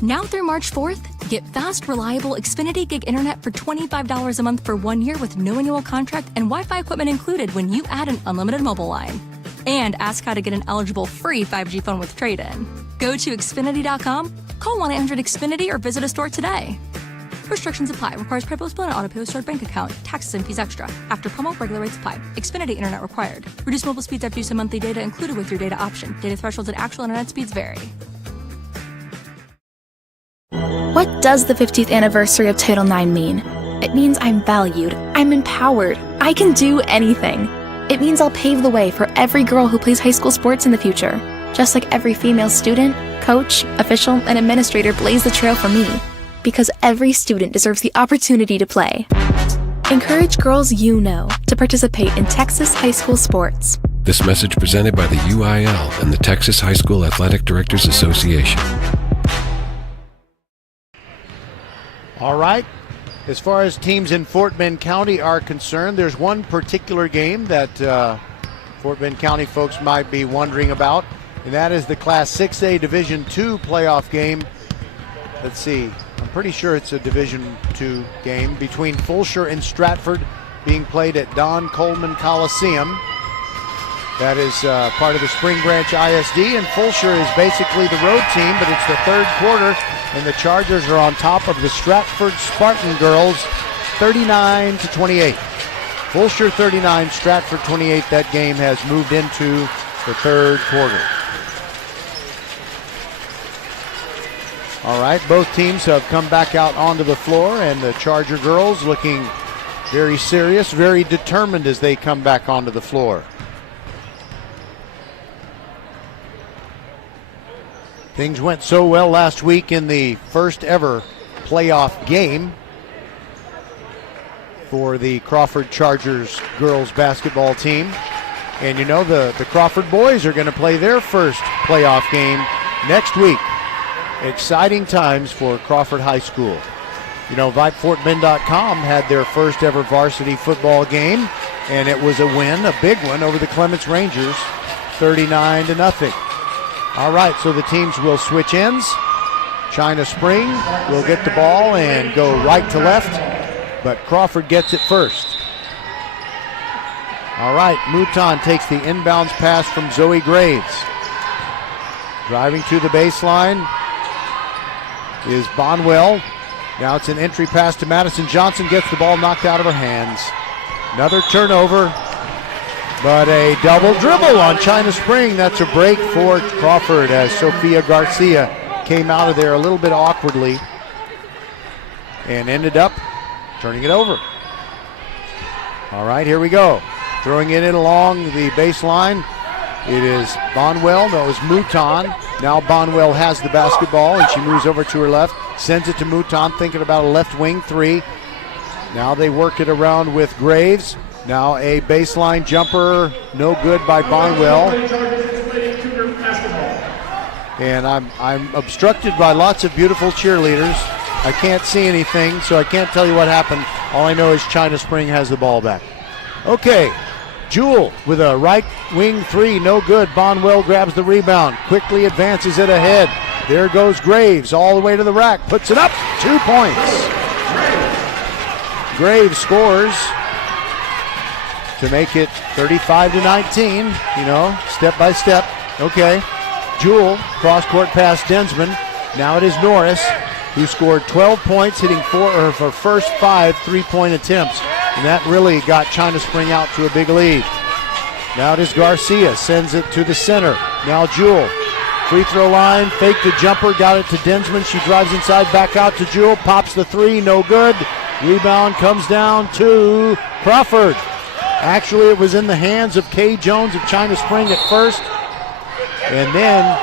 Now through March 4th, get fast, reliable Xfinity Gig Internet for $25 a month for 1 year with no annual contract and Wi-Fi equipment included when you add an unlimited mobile line. And ask how to get an eligible free 5G phone with trade-in. Go to Xfinity.com, call 1-800-XFINITY or visit a store today. Restrictions apply. Requires PayPal and auto-pay stored bank account. Taxes and fees extra. After promo, regular rates apply. Xfinity Internet required. Reduced mobile speeds after use of monthly data included with your data option. Data thresholds and actual internet speeds vary. What does the 50th anniversary of Title IX mean? It means I'm valued, I'm empowered, I can do anything. It means I'll pave the way for every girl who plays high school sports in the future. Just like every female student, coach, official, and administrator blaze the trail for me. Because every student deserves the opportunity to play. Encourage girls you know to participate in Texas high school sports. This message presented by the UIL and the Texas High School Athletic Directors Association. All right. As far as teams in Fort Bend County are concerned, there's one particular game that Fort Bend County folks might be wondering about, and that is the Class 6A Division II playoff game. Let's see. I'm pretty sure it's a Division II game between Fulshire and Stratford, being played at Don Coleman Coliseum. That is part of the Spring Branch ISD, and Fulshire is basically the road team, but it's the third quarter, and the Chargers are on top of the Stratford Spartan girls, 39-28. Fulshire 39, Stratford 28. That game has moved into the third quarter. All right, both teams have come back out onto the floor, and the Charger girls looking very serious, very determined as they come back onto the floor. Things went so well last week in the first ever playoff game for the Crawford Chargers girls basketball team. And you know, the Crawford boys are going to play their first playoff game next week. Exciting times for Crawford High School. You know, VypeFortBend.com had their first ever varsity football game, and it was a win, a big one, over the Clements Rangers, 39-0. All right, so the teams will switch ends. China Spring will get the ball and go right to left, but Crawford gets it first. All right, Mouton takes the inbounds pass from Zoe Graves. Driving to the baseline is Bonwell. Now it's an entry pass to Madison Johnson, gets the ball knocked out of her hands. Another turnover, but a double dribble on China Spring. That's a break for Crawford as Sofia Garcia came out of there a little bit awkwardly and ended up turning it over. All right, here we go. Throwing it in along the baseline. It is Bonwell. No, it was Mouton. Now Bonwell has the basketball, and she moves over to her left. Sends it to Mouton, thinking about a left wing three. Now they work it around with Graves. Now a baseline jumper, no good by Bonwell. And I'm obstructed by lots of beautiful cheerleaders. I can't see anything, so I can't tell you what happened. All I know is China Spring has the ball back. Okay, Jewel with a right wing three, no good. Bonwell grabs the rebound, quickly advances it ahead. There goes Graves all the way to the rack, puts it up, 2 points. Graves scores to make it 35-19, step by step. Okay, Jewel, cross-court pass Densman. Now it is Norris, who scored 12 points, hitting her first 5 3-point attempts. And that really got China Spring out to a big lead. Now it is Garcia, sends it to the center. Now Jewel, free throw line, fake the jumper, got it to Densman. She drives inside, back out to Jewel, pops the three, no good. Rebound comes down to Crawford. Actually, it was in the hands of Kay Jones of China Spring at first. And then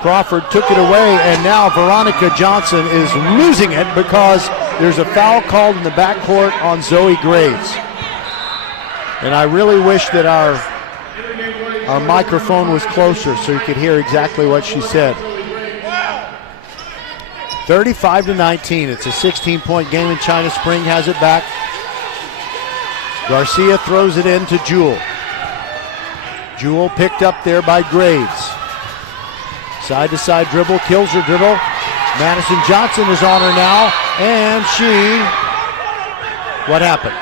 Crawford took it away, and now Veronica Johnson is losing it because there's a foul called in the backcourt on Zoe Graves. And I really wish that our microphone was closer so you could hear exactly what she said. 35-19. It's a 16-point game, and China Spring has it back. Garcia throws it in to Jewel. Jewel picked up there by Graves. Side-to-side dribble, kills her dribble. Madison Johnson is on her now, and what happened?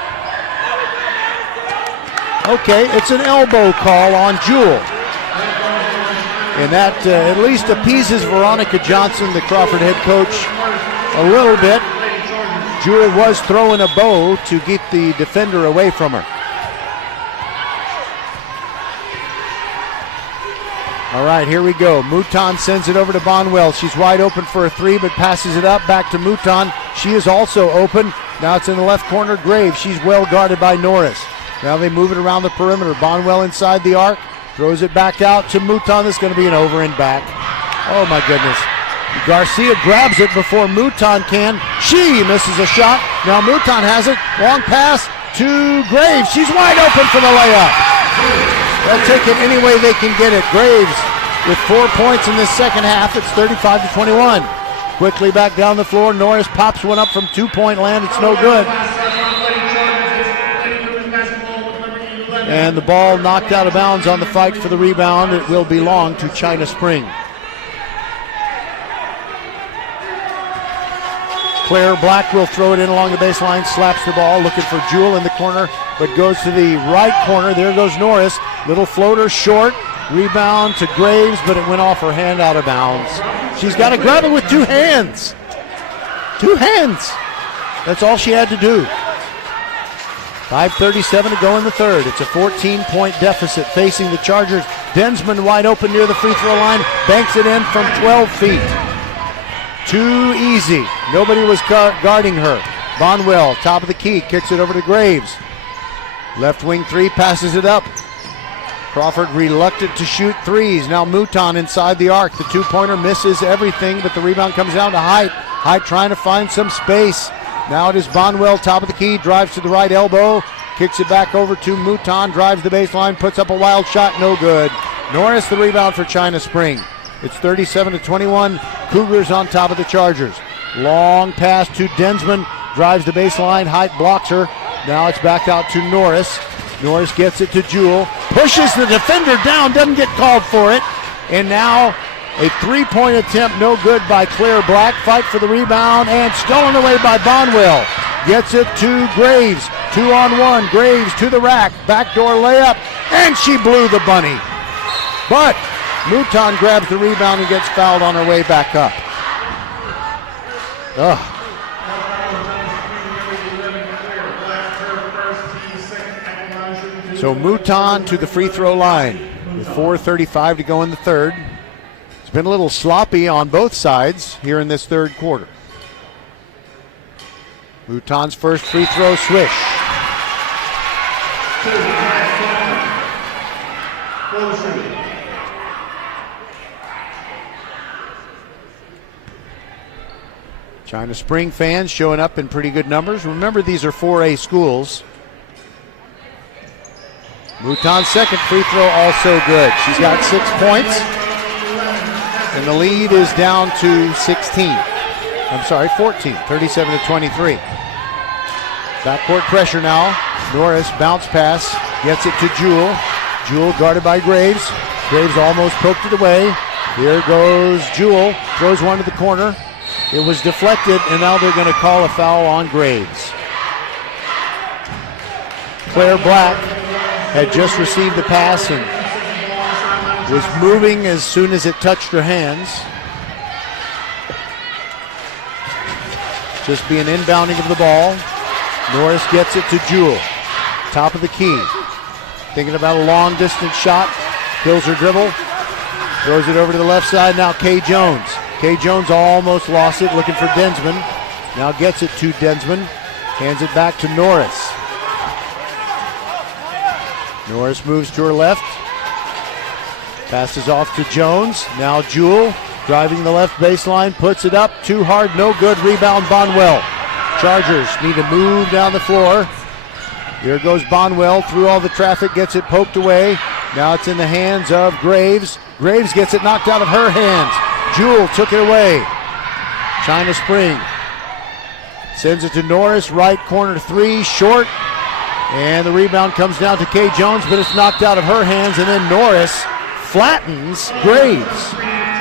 Okay, it's an elbow call on Jewel. And that at least appeases Veronica Johnson, the Crawford head coach, a little bit. Jewel was throwing a bow to get the defender away from her. All right, here we go. Mouton sends it over to Bonwell. She's wide open for a three, but passes it up back to Mouton. She is also open. Now it's in the left corner. Graves. She's well guarded by Norris. Now they move it around the perimeter. Bonwell inside the arc. Throws it back out to Mouton. This is going to be an over and back. Oh, my goodness. Garcia grabs it before Mouton can. She misses a shot. Now Mouton has it. Long pass to Graves. She's wide open for the layup. They'll take it any way they can get it. Graves with 4 points in this second half. It's 35-21. Quickly back down the floor. Norris pops one up from 2-point land. It's no good. And the ball knocked out of bounds on the fight for the rebound. It will belong to China Spring. Claire Black will throw it in along the baseline, slaps the ball, looking for Jewel in the corner, but goes to the right corner. There goes Norris. Little floater short. Rebound to Graves, but it went off her hand out of bounds. She's got to grab it with two hands. Two hands. That's all she had to do. 5:37 to go in the third. It's a 14-point deficit facing the Chargers. Densman wide open near the free throw line. Banks it in from 12 feet. Too easy. Nobody was guarding her. Bonwell, top of the key, kicks it over to Graves. Left wing three, passes it up. Crawford reluctant to shoot threes. Now Mouton inside the arc. The two-pointer misses everything, but the rebound comes down to Height. Height trying to find some space. Now it is Bonwell, top of the key, drives to the right elbow, kicks it back over to Mouton, drives the baseline, puts up a wild shot, no good. Norris the rebound for China Spring. It's 37-21, Cougars on top of the Chargers. Long pass to Densman, drives the baseline, Height blocks her. Now it's back out to Norris. Norris gets it to Jewel, pushes the defender down, doesn't get called for it. And now a three-point attempt, no good by Claire Black. Fight for the rebound and stolen away by Bonwell. Gets it to Graves. 2-on-1. Graves to the rack. Backdoor layup. And she blew the bunny. But Mouton grabs the rebound and gets fouled on her way back up. Ugh. So Mouton to the free throw line with 4:35 to go in the third. It's been a little sloppy on both sides here in this third quarter. Mouton's first free throw, swish. China Spring fans showing up in pretty good numbers. Remember, these are 4A schools. Mouton's second free throw also good. She's got 6 points. And the lead is down to 14, 37-23. Backcourt pressure now. Norris bounce pass, gets it to Jewell. Jewell guarded by Graves. Graves almost poked it away. Here goes Jewell, throws one to the corner. It was deflected, and now they're going to call a foul on Graves. Claire Black had just received the pass and was moving as soon as it touched her hands. Just be an inbounding of the ball. Norris gets it to Jewell. Top of the key. Thinking about a long distance shot. Kills her dribble. Throws it over to the left side. Now Kay Jones. Kay Jones almost lost it, looking for Densman. Now gets it to Densman. Hands it back to Norris. Norris moves to her left. Passes off to Jones. Now Jewell driving the left baseline. Puts it up. Too hard. No good. Rebound Bonwell. Chargers need to move down the floor. Here goes Bonwell through all the traffic. Gets it poked away. Now it's in the hands of Graves. Graves gets it knocked out of her hands. Jewell took it away. China Spring sends it to Norris. Right corner three. Short. And the rebound comes down to Kay Jones, but it's knocked out of her hands. And then Norris flattens Graves.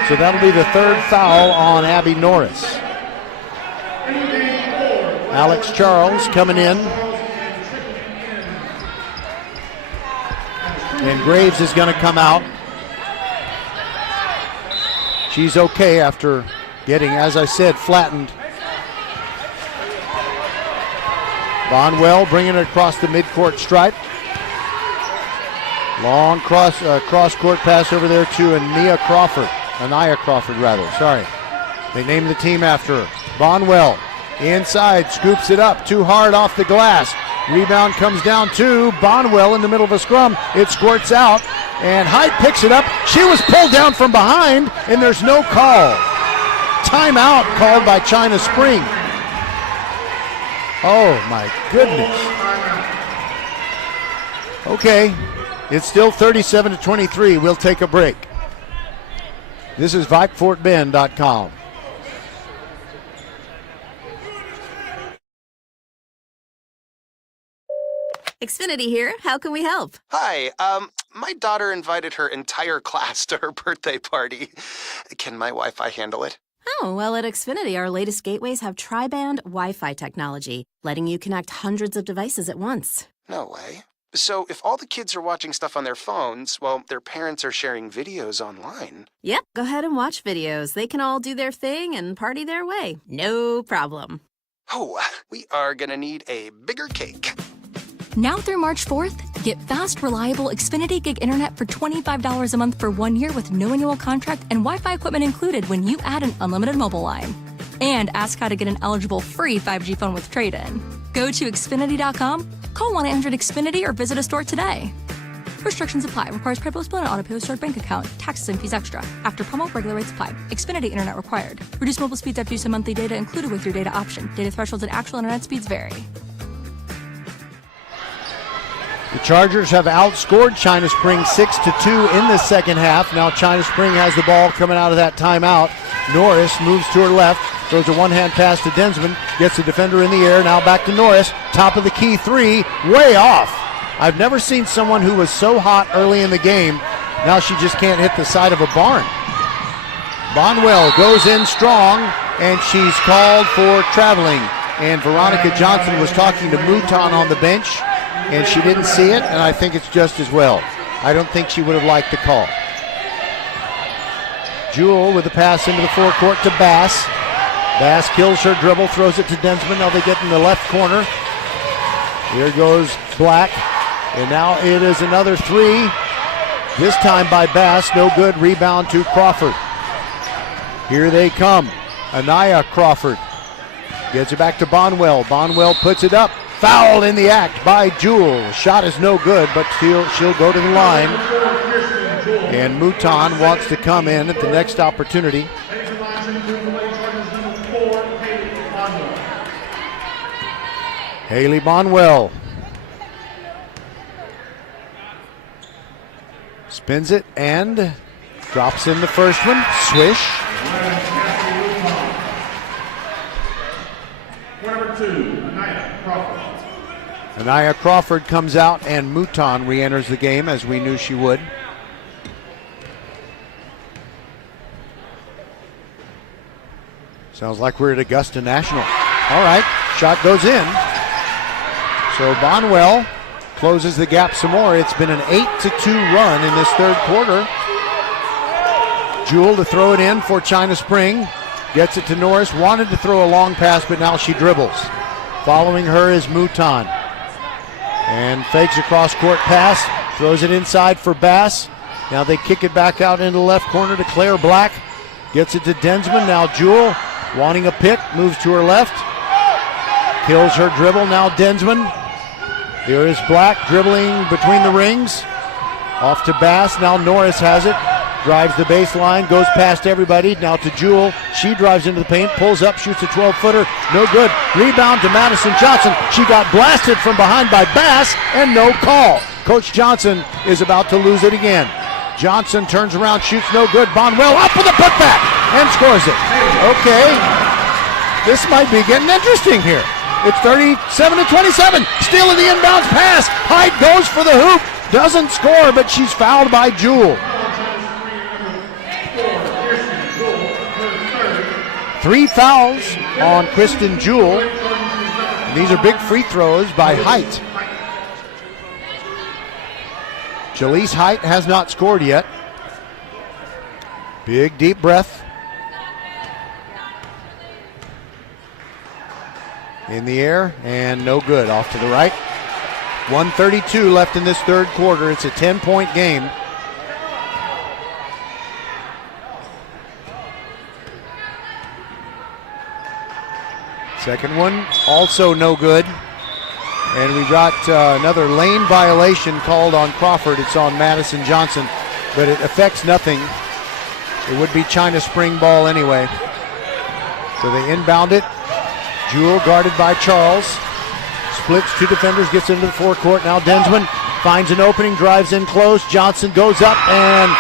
So that'll be the third foul on Abby Norris. Alex Charles coming in. And Graves is going to come out. She's okay after getting, as I said, flattened. Bonwell bringing it across the midcourt stripe. Long cross-court pass over there to Anaya Crawford, sorry. They named the team after her. Bonwell inside, scoops it up, too hard off the glass. Rebound comes down to Bonwell in the middle of a scrum. It squirts out, and Hyde picks it up. She was pulled down from behind, and there's no call. Timeout called by China Spring. Oh, my goodness. Okay, it's still 37-23. We'll take a break. This is VypeFortBend.com. Xfinity here. How can we help? Hi, my daughter invited her entire class to her birthday party. Can my Wi-Fi handle it? Oh, well, at Xfinity, our latest gateways have tri-band Wi-Fi technology, letting you connect hundreds of devices at once. No way. So if all the kids are watching stuff on their phones, well, their parents are sharing videos online. Yep, go ahead and watch videos. They can all do their thing and party their way. No problem. Oh, we are gonna need a bigger cake. Now through March 4th, get fast, reliable Xfinity Gig Internet for $25 a month for 1 year with no annual contract and Wi-Fi equipment included when you add an unlimited mobile line. And ask how to get an eligible free 5G phone with trade-in. Go to Xfinity.com, call 1-800-XFINITY, or visit a store today. Restrictions apply. Requires PayPal Split and auto-pay with stored bank account. Taxes and fees extra. After promo, regular rates apply. Xfinity Internet required. Reduced mobile speeds after use of monthly data included with your data option. Data thresholds and actual internet speeds vary. The Chargers have outscored China Spring 6-2 in the second half. Now China Spring has the ball coming out of that timeout. Norris moves to her left, throws a one-hand pass to Densman, gets the defender in the air, now back to Norris. Top of the key three, way off. I've never seen someone who was so hot early in the game. Now she just can't hit the side of a barn. Bonwell goes in strong, and she's called for traveling. And Veronica Johnson was talking to Mouton on the bench, and she didn't see it, and I think it's just as well. I don't think she would have liked the call. Jewell with the pass into the forecourt to Bass. Bass kills her dribble, throws it to Densman. Now they get in the left corner. Here goes Black. And now it is another three. This time by Bass. No good. Rebound to Crawford. Here they come. Anaya Crawford gets it back to Bonwell. Bonwell puts it up. Foul in the act by Jewel. Shot is no good, but she'll go to the line. And Mouton wants to come in at the next opportunity. Haley Bonwell spins it and drops in the first one. Swish. Number 2, Anaya Crawford. Anaya Crawford comes out and Mouton re-enters the game as we knew she would. Sounds like we're at Augusta National. All right, shot goes in. So Bonwell closes the gap some more. It's been an 8-2 run in this third quarter. Jewel to throw it in for China Spring. Gets it to Norris. Wanted to throw a long pass, but now she dribbles. Following her is Mouton. And fakes a cross-court pass. Throws it inside for Bass. Now they kick it back out into the left corner to Claire Black. Gets it to Densman. Now Jewel wanting a pick. Moves to her left. Kills her dribble. Now Densman. Here is Black dribbling between the rings. Off to Bass. Now Norris has it. Drives the baseline. Goes past everybody. Now to Jewel. She drives into the paint. Pulls up. Shoots a 12-footer. No good. Rebound to Madison Johnson. She got blasted from behind by Bass and no call. Coach Johnson is about to lose it again. Johnson turns around. Shoots no good. Bonwell up with a putback and scores it. Okay. This might be getting interesting here. It's 37-27. Still in the inbounds pass. Hyde goes for the hoop. Doesn't score, but she's fouled by Jewel. 3 fouls on Kristen Jewel. And these are big free throws by Height. Jalise Height has not scored yet. Big deep breath. In the air and no good. Off to the right. 1:32 left in this third quarter. It's a 10-point game. Second one also no good. And we got another lane violation called on Crawford. It's on Madison Johnson, but it affects nothing. It would be China Spring ball anyway. So they inbound it. Jewel guarded by Charles. Splits 2 defenders, gets into the forecourt. Now Densman finds an opening, drives in close. Johnson goes up and,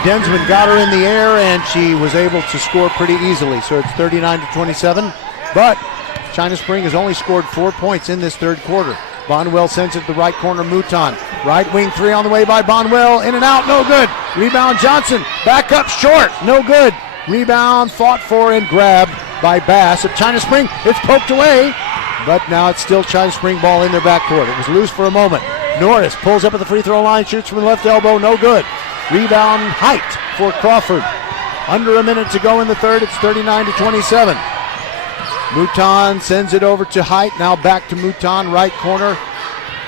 Densman got her in the air and she was able to score pretty easily. So it's 39-27. But China Spring has only scored 4 points in this third quarter. Bonwell sends it to the right corner, Mouton. Right wing 3 on the way by Bonwell. In and out, no good. Rebound Johnson. Back up short, no good. Rebound fought for and grabbed by Bass of China Spring. It's poked away, but now it's still China Spring ball in their backcourt. It was loose for a moment. Norris pulls up at the free throw line, shoots from the left elbow, no good. Rebound Height for Crawford. Under a minute to go in the third. It's 39-27. Mouton sends it over to Height. Now back to Mouton, right corner.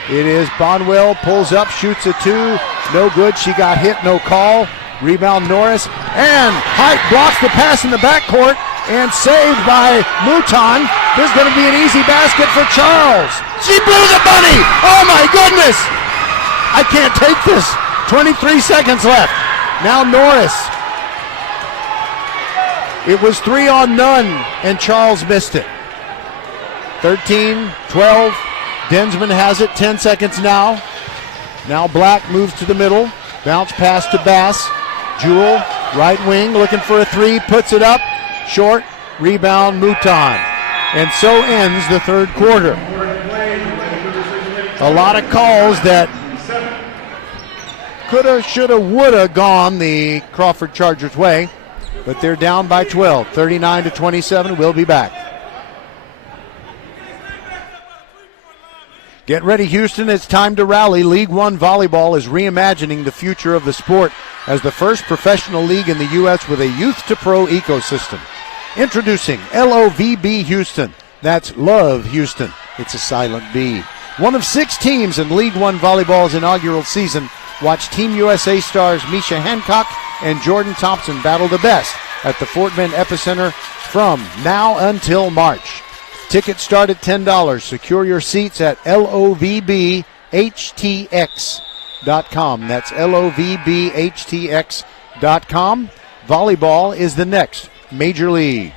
It is Bonwell, pulls up, shoots a 2. No good. She got hit, no call. Rebound Norris. And Height blocks the pass in the backcourt and saved by Mouton. This is going to be an easy basket for Charles. She blew the bunny. Oh my goodness. I can't take this. 23 seconds left. Now Norris. It was 3 on none, and Charles missed it. 13, 12. Densman has it, 10 seconds now. Now Black moves to the middle. Bounce pass to Bass. Jewel, right wing, looking for a 3, puts it up. Short, rebound, Mouton. And so ends the third quarter. A lot of calls that coulda, shoulda, woulda gone the Crawford Chargers' way. But they're down by 12, 39-27. We'll be back. Get ready, Houston. It's time to rally. League One Volleyball is reimagining the future of the sport as the first professional league in the U.S. with a youth-to-pro ecosystem. Introducing LOVB Houston. That's Love Houston. It's a silent B. One of 6 teams in League One Volleyball's inaugural season. Watch Team USA stars Misha Hancock and Jordan Thompson battle the best at the Fort Bend Epicenter from now until March. Tickets start at $10. Secure your seats at lovbhtx.com. That's lovbhtx.com. Volleyball is the next major league.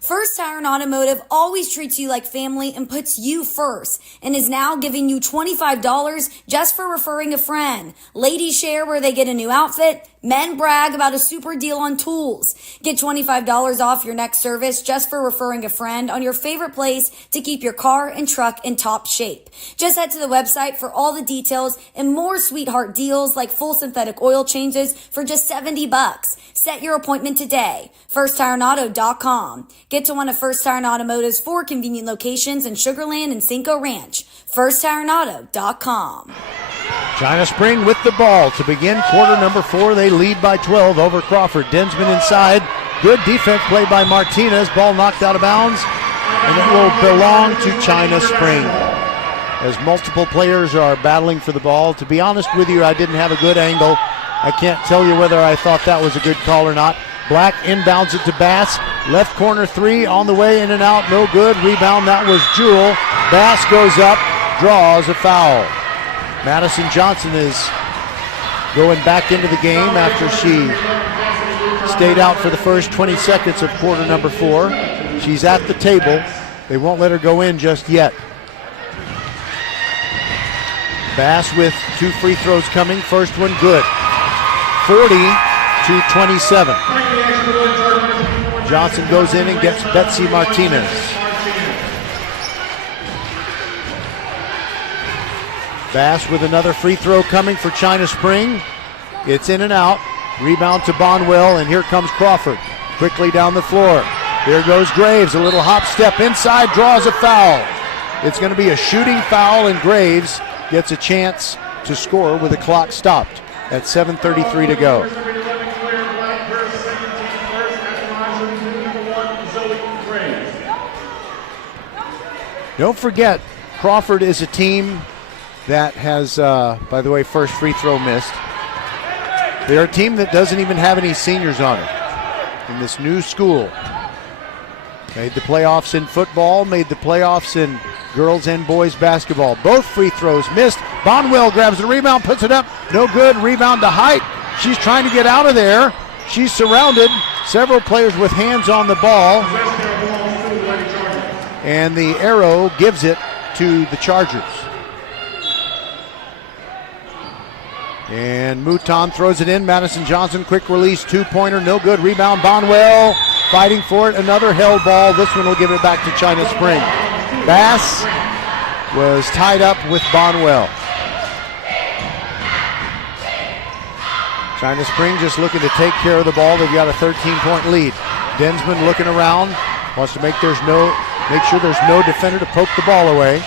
First Tire Automotive always treats you like family and puts you first and is now giving you $25 just for referring a friend. Ladies share where they get a new outfit. Men brag about a super deal on tools. Get $25 off your next service just for referring a friend on your favorite place to keep your car and truck in top shape. Just head to the website for all the details and more sweetheart deals like full synthetic oil changes for just $70. Set your appointment today. FirstTireAuto.com. Get to one of First Tire Automotive's 4 convenient locations in Sugar Land and Cinco Ranch. FirstTireAuto.com. China Spring with the ball to begin quarter number 4. They lead by 12 over Crawford. Densman inside. Good defense play by Martinez. Ball knocked out of bounds, and it will belong to China Spring. As multiple players are battling for the ball. To be honest with you, I didn't have a good angle. I can't tell you whether I thought that was a good call or not. Black inbounds it to Bass. Left corner 3 on the way, in and out. No good. Rebound, that was Jewell. Bass goes up, draws a foul. Madison Johnson is going back into the game after she stayed out for the first 20 seconds of quarter number 4. She's at the table. They won't let her go in just yet. Bass with 2 free throws coming. First one good. 40-27. Johnson goes in and gets Betsy Martinez. Bass with another free throw coming for China Spring. It's in and out. Rebound to Bonwell, and here comes Crawford. Quickly down the floor. Here goes Graves. A little hop step inside, draws a foul. It's going to be a shooting foul, and Graves gets a chance to score with the clock stopped at 7:33 to go. Don't forget, Crawford is a team that has, by the way, first free throw missed. They're a team that doesn't even have any seniors on it in this new school. Made the playoffs in football, made the playoffs in girls and boys basketball. Both free throws missed. Bonwell grabs the rebound, puts it up. No good. Rebound to Height. She's trying to get out of there. She's surrounded. Several players with hands on the ball. And the arrow gives it to the Chargers. And Mouton throws it in. Madison Johnson, quick release, 2-pointer, no good. Rebound, Bonwell fighting for it. Another held ball. This one will give it back to China Spring. Bass was tied up with Bonwell. China Spring just looking to take care of the ball. They've got a 13-point lead. Densman looking around, wants to make sure there's no defender to poke the ball away.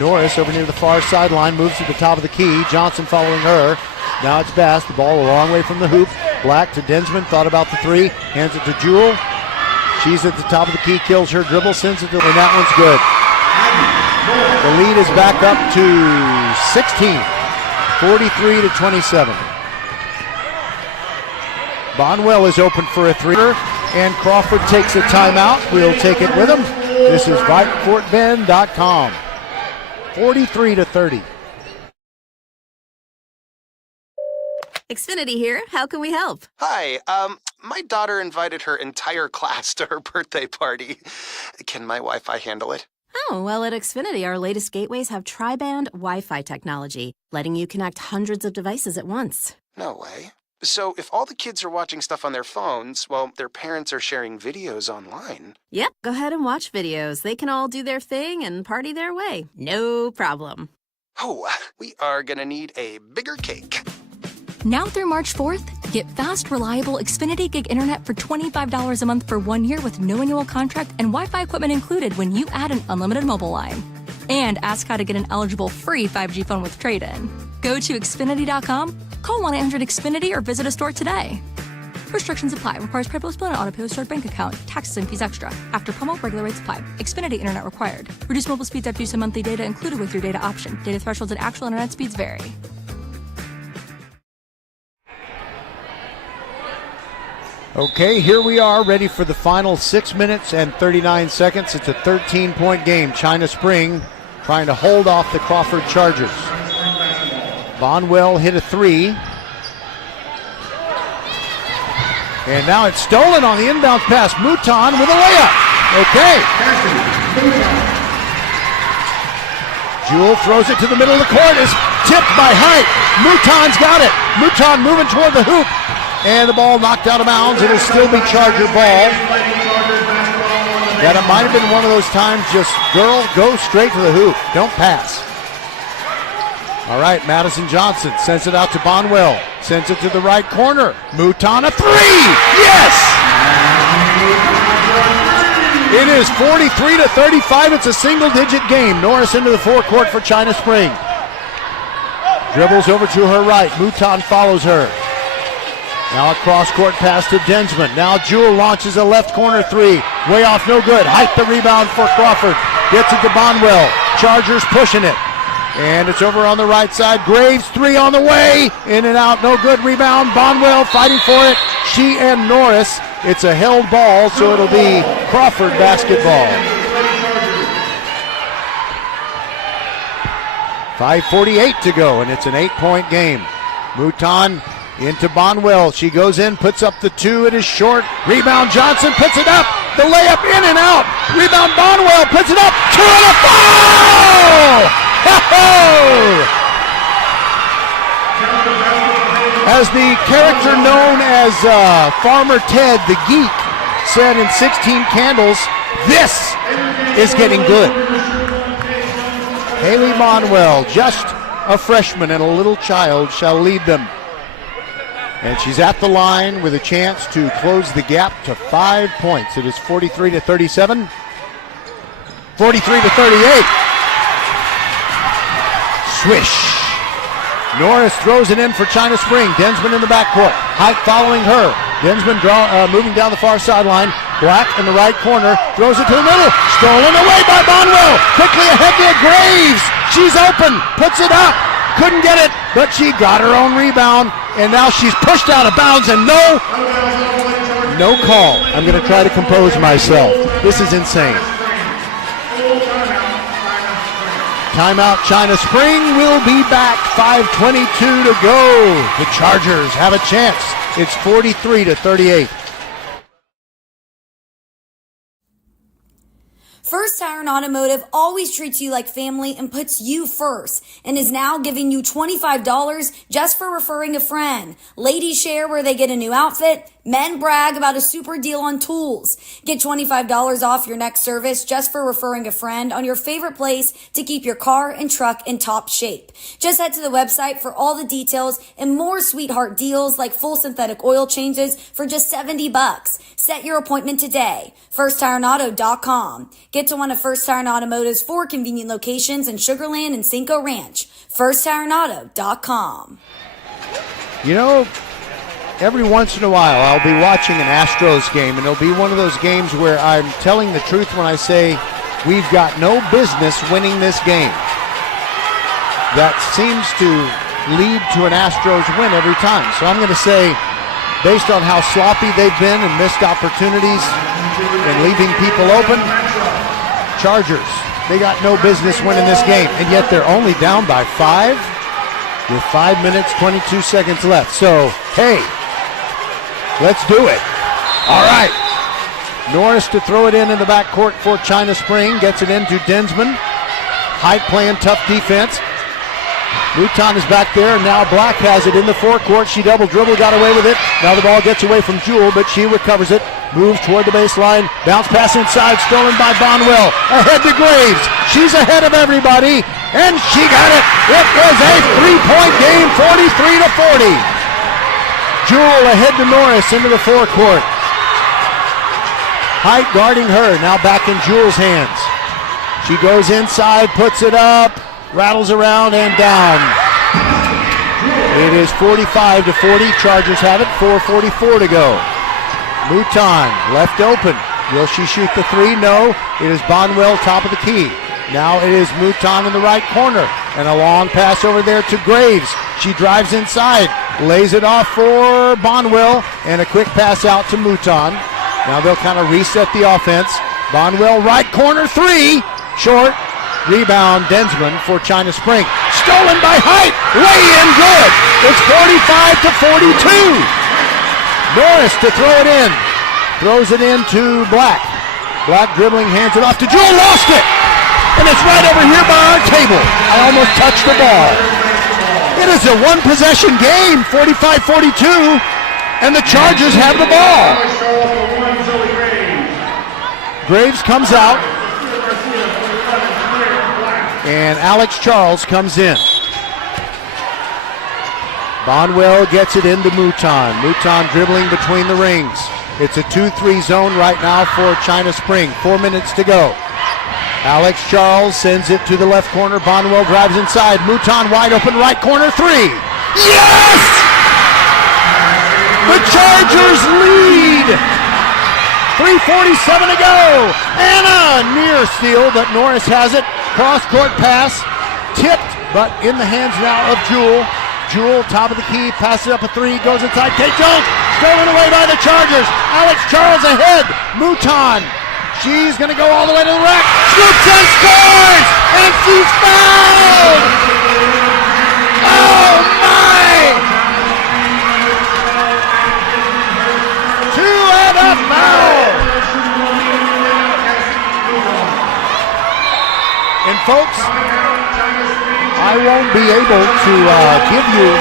Norris over near the far sideline moves to the top of the key. Johnson following her. Now it's Bass. The ball a long way from the hoop. Black to Densman. Thought about the 3. Hands it to Jewell. She's at the top of the key. Kills her dribble. Sends it to, and that one's good. The lead is back up to 16. 43-27. Bonwell is open for a 3. And Crawford takes a timeout. We'll take it with him. This is VypeFortBend.com. 43-30. Xfinity here. How can we help? Hi, my daughter invited her entire class to her birthday party. Can my Wi-Fi handle it? Oh, well, at Xfinity, our latest gateways have tri-band Wi-Fi technology, letting you connect hundreds of devices at once. No way. So if all the kids are watching stuff on their phones, well, their parents are sharing videos online. Yep, go ahead and watch videos. They can all do their thing and party their way. No problem. Oh, we are gonna need a bigger cake. Now through March 4th, get fast, reliable Xfinity Gig Internet for $25 a month for 1 year with no annual contract and Wi-Fi equipment included when you add an unlimited mobile line. And ask how to get an eligible free 5G phone with trade-in. Go to Xfinity.com, call 1-800-XFINITY or visit a store today. Restrictions apply. Requires PayPal split on auto-pay stored bank account. Taxes and fees extra. After promo, regular rates apply. Xfinity internet required. Reduced mobile speeds after use of monthly data included with your data option. Data thresholds and actual internet speeds vary. Okay, here we are, ready for the final 6 minutes and 39 seconds. It's a 13-point game. China Spring trying to hold off the Crawford Chargers. Bonwell hit a three. And now it's stolen on the inbound pass. Mouton with a layup. Okay. Jewell throws it to the middle of the court. Is tipped by Height. Mouton's got it. Mouton moving toward the hoop. And the ball knocked out of bounds. It'll still be Charger ball. That it might have been one of those times, just girl, go straight to the hoop. Don't pass. All right, Madison Johnson sends it out to Bonwell. Sends it to the right corner. Mouton a three. Yes! It is 43-35. It's a single-digit game. Norris into the forecourt for China Spring. Dribbles over to her right. Mouton follows her. Now a cross-court pass to Densman. Now Jewell launches a left corner three. Way off, no good. Height the rebound for Crawford. Gets it to Bonwell. Chargers pushing it. And it's over on the right side. Graves, three on the way. In and out, no good. Rebound. Bonwell fighting for it. She and Norris. It's a held ball, so it'll be Crawford basketball. 5:48 to go, and it's an 8-point game. Mouton into Bonwell. She goes in, puts up the two. It is short. Rebound, Johnson puts it up. The layup in and out. Rebound, Bonwell puts it up. Two and a foul! As the character known as Farmer Ted the Geek said in 16 Candles, this is getting good. Haley Bonwell, just a freshman and a little child, shall lead them. And she's at the line with a chance to close the gap to 5 points. It is 43-37. 43-38. Swish. Norris throws it in for China Spring. Densman in the backcourt. Height following her. Densman moving down the far sideline. Black in the right corner. Throws it to the middle. Stolen away by Bonwell. Quickly ahead to Graves. She's open. Puts it up. Couldn't get it, but she got her own rebound. And now she's pushed out of bounds and no call. I'm going to try to compose myself. This is insane. Timeout, China Spring. Will be back. 5:22 to go. The Chargers have a chance. It's 43-38. First Tire and Automotive always treats you like family and puts you first and is now giving you $25 just for referring a friend. Ladies share where they get a new outfit. Men brag about a super deal on tools. Get $25 off your next service just for referring a friend on your favorite place to keep your car and truck in top shape. Just head to the website for all the details and more sweetheart deals like full synthetic oil changes for just $70. Set your appointment today. FirstTireAndAuto.com. Get to one of First Tire and Automotive's 4 convenient locations in Sugar Land and Cinco Ranch. FirstTireAndAuto.com. You know, every once in a while I'll be watching an Astros game, and it'll be one of those games where I'm telling the truth when I say we've got no business winning this game. That seems to lead to an Astros win every time. So I'm going to say, based on how sloppy they've been and missed opportunities and leaving people open, Chargers, they got no business winning this game, and yet they're only down by 5 with 5 minutes, 22 seconds left. So, hey, let's do it. All right. Norris to throw it in the backcourt for China Spring. Gets it into Densman. Height playing tough defense. Mouton is back there, and now Black has it in the forecourt. She double dribble, got away with it. Now the ball gets away from Jewell, but she recovers it. Moves toward the baseline. Bounce pass inside, stolen by Bonwell. Ahead to Graves. She's ahead of everybody, and she got it. It is a 3-point game, 43-40. Jewell ahead to Norris into the forecourt. Height guarding her, now back in Jewell's hands. She goes inside, puts it up, rattles around and down. It is 45 to 40. Chargers have it. 4:44 to go. Mouton left open. Will she shoot the three? No. It is Bonwell, top of the key. Now it is Mouton in the right corner. And a long pass over there to Graves. She drives inside. Lays it off for Bonwell. And a quick pass out to Mouton. Now they'll kind of reset the offense. Bonwell, right corner, three. Short. Rebound, Densman for China Spring. Stolen by Height. Way in, good. It's 45 to 42. Norris to throw it in. Throws it into Black. Black dribbling, hands it off to Jewel. Lost it. And it's right over here by our table. I almost touched the ball. It is a one-possession game, 45-42, and the Chargers have the ball. Graves comes out, and Alex Charles comes in. Bonwell gets it into Mouton. Mouton dribbling between the rings. It's a 2-3 zone right now for China Spring. 4 minutes to go. Alex Charles sends it to the left corner. Bonwell drives inside. Mouton wide open right corner, three. Yes! The Chargers lead! 3:47 to go. Anna near steal, but Norris has it. Cross-court pass. Tipped, but in the hands now of Jewel. Jewel, top of the key, passes up a three, goes inside. Kate Jones, stolen away by the Chargers. Alex Charles ahead. Mouton. She's going to go all the way to the rack. Scoops and scores! And she's fouled! Oh, my! Two and a foul! And, folks, I won't be able to give you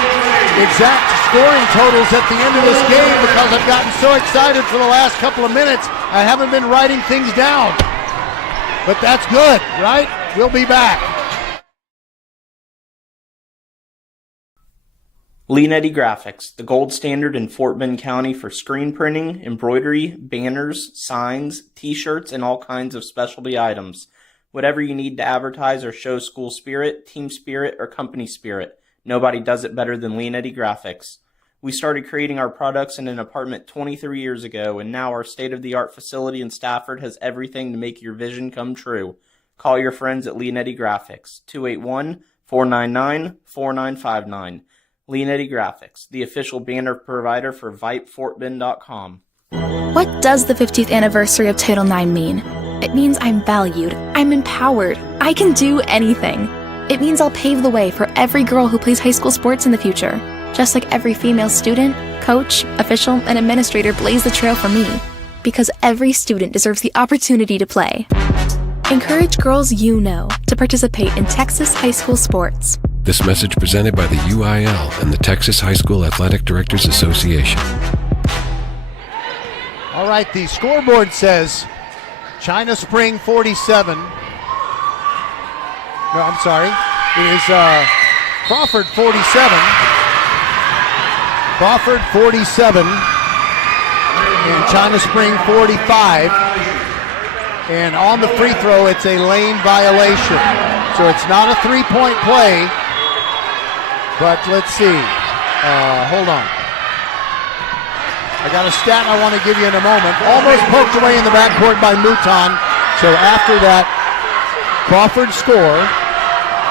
exact scoring totals at the end of this game because I've gotten so excited for the last couple of minutes. I haven't been writing things down. But that's good, right? We'll be back. Leanetti Graphics, the gold standard in Fort Bend County for screen printing, embroidery, banners, signs, t-shirts, and all kinds of specialty items. Whatever you need to advertise or show school spirit, team spirit, or company spirit, nobody does it better than Leanetti Graphics. We started creating our products in an apartment 23 years ago, and now our state-of-the-art facility in Stafford has everything to make your vision come true. Call your friends at Leanetti Graphics, 281-499-4959. Leanetti Graphics, the official banner provider for VypeFortBend.com. What does the 50th anniversary of Title IX mean? It means I'm valued, I'm empowered, I can do anything. It means I'll pave the way for every girl who plays high school sports in the future, just like every female student, coach, official, and administrator blaze the trail for me, because every student deserves the opportunity to play. Encourage girls you know to participate in Texas high school sports. This message presented by the UIL and the Texas High School Athletic Directors Association. All right, the scoreboard says China Spring 47. No, I'm sorry. It is Crawford 47. Crawford 47. And China Spring 45. And on the free throw, it's a lane violation. So it's not a three-point play. But let's see. Hold on. I got a stat I want to give you in a moment. Almost poked away in the backcourt by Mouton. So after that Crawford score,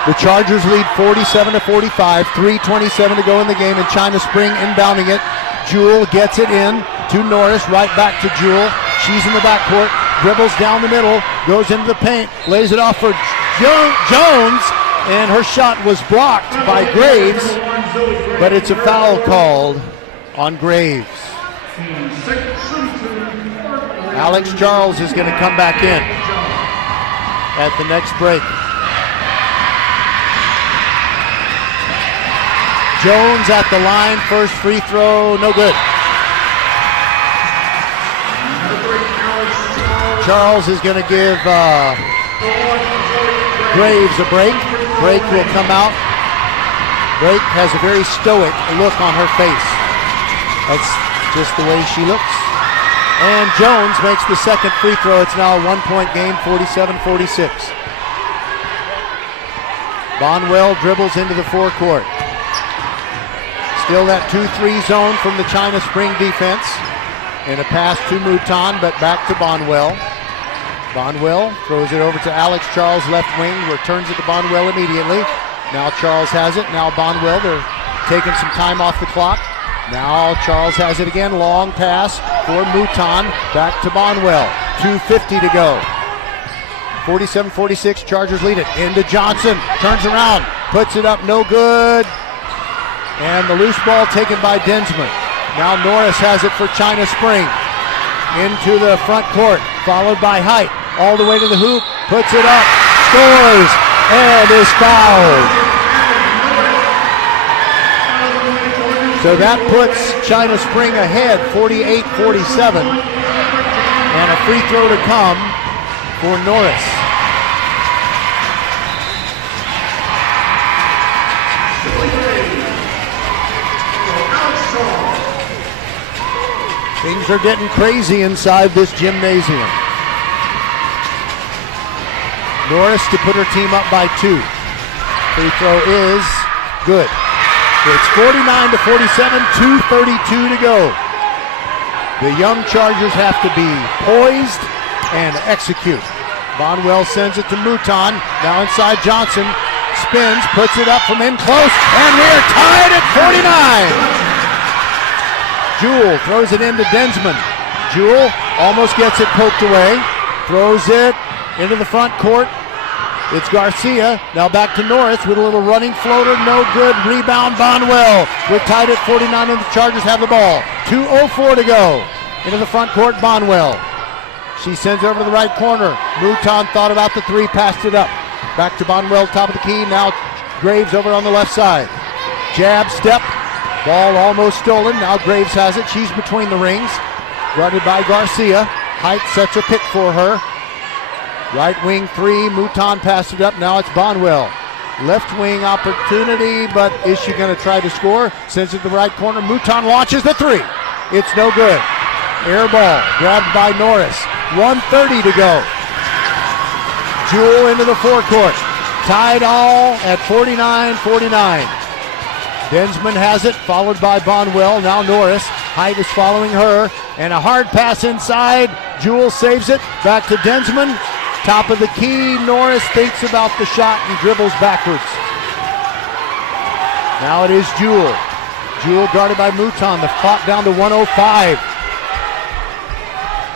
the Chargers lead 47-45. 3:27 to go in the game, and China Spring inbounding it. Jewel gets it in to Norris, right back to Jewel. She's in the backcourt, dribbles down the middle, goes into the paint, lays it off for Jones, and her shot was blocked by Graves, but it's a foul called on Graves. Alex Charles is going to come back in at the next break. Jones at the line, first free throw, no good. Charles is going to give Graves a break. Break will come out. Break has a very stoic look on her face. That's just the way she looks. And Jones makes the second free throw. It's now a one-point game, 47-46. Bonwell dribbles into the forecourt. Still that 2-3 zone from the China Spring defense. And a pass to Mouton, but back to Bonwell. Bonwell throws it over to Alex Charles, left wing, returns it to Bonwell immediately. Now Charles has it. Now Bonwell, they're taking some time off the clock. Now Charles has it again. Long pass for Mouton. Back to Bonwell. 2:50 to go. 47-46, Chargers lead it. Into Johnson. Turns around. Puts it up. No good. And the loose ball taken by Densman. Now Norris has it for China Spring. Into the front court. Followed by Height. All the way to the hoop. Puts it up. Scores. And is fouled. So that puts China Spring ahead 48-47. And a free throw to come for Norris. Things are getting crazy inside this gymnasium. Norris to put her team up by 2. Free throw is good. It's 49-47, 2:32 to go. The young Chargers have to be poised and execute. Bonwell sends it to Mouton. Now inside Johnson. Spins, puts it up from in close, and we are tied at 49. Jewell throws it into Densman. Jewell almost gets it poked away. Throws it into the front court. It's Garcia. Now back to Norris with a little running floater. No good. Rebound Bonwell. We're tied at 49 and the Chargers have the ball. 2:04 to go. Into the front court, Bonwell. She sends it over to the right corner. Mouton thought about the 3, passed it up. Back to Bonwell, top of the key. Now Graves over on the left side. Jab, step. Ball almost stolen. Now Graves has it. She's between the rings. Guarded by Garcia. Height sets a pick for her. Right wing 3. Mouton passed it up. Now it's Bonwell. Left wing opportunity, but is she going to try to score? Sends it to the right corner. Mouton launches the 3. It's no good. Air ball grabbed by Norris. 1:30 to go. Jewell into the forecourt. Tied all at 49-49. Densman has it, followed by Bonwell. Now Norris. Height is following her. And a hard pass inside. Jewell saves it. Back to Densman. Top of the key. Norris thinks about the shot and dribbles backwards. Now it is Jewell. Jewell guarded by Mouton. The clock down to 1:05.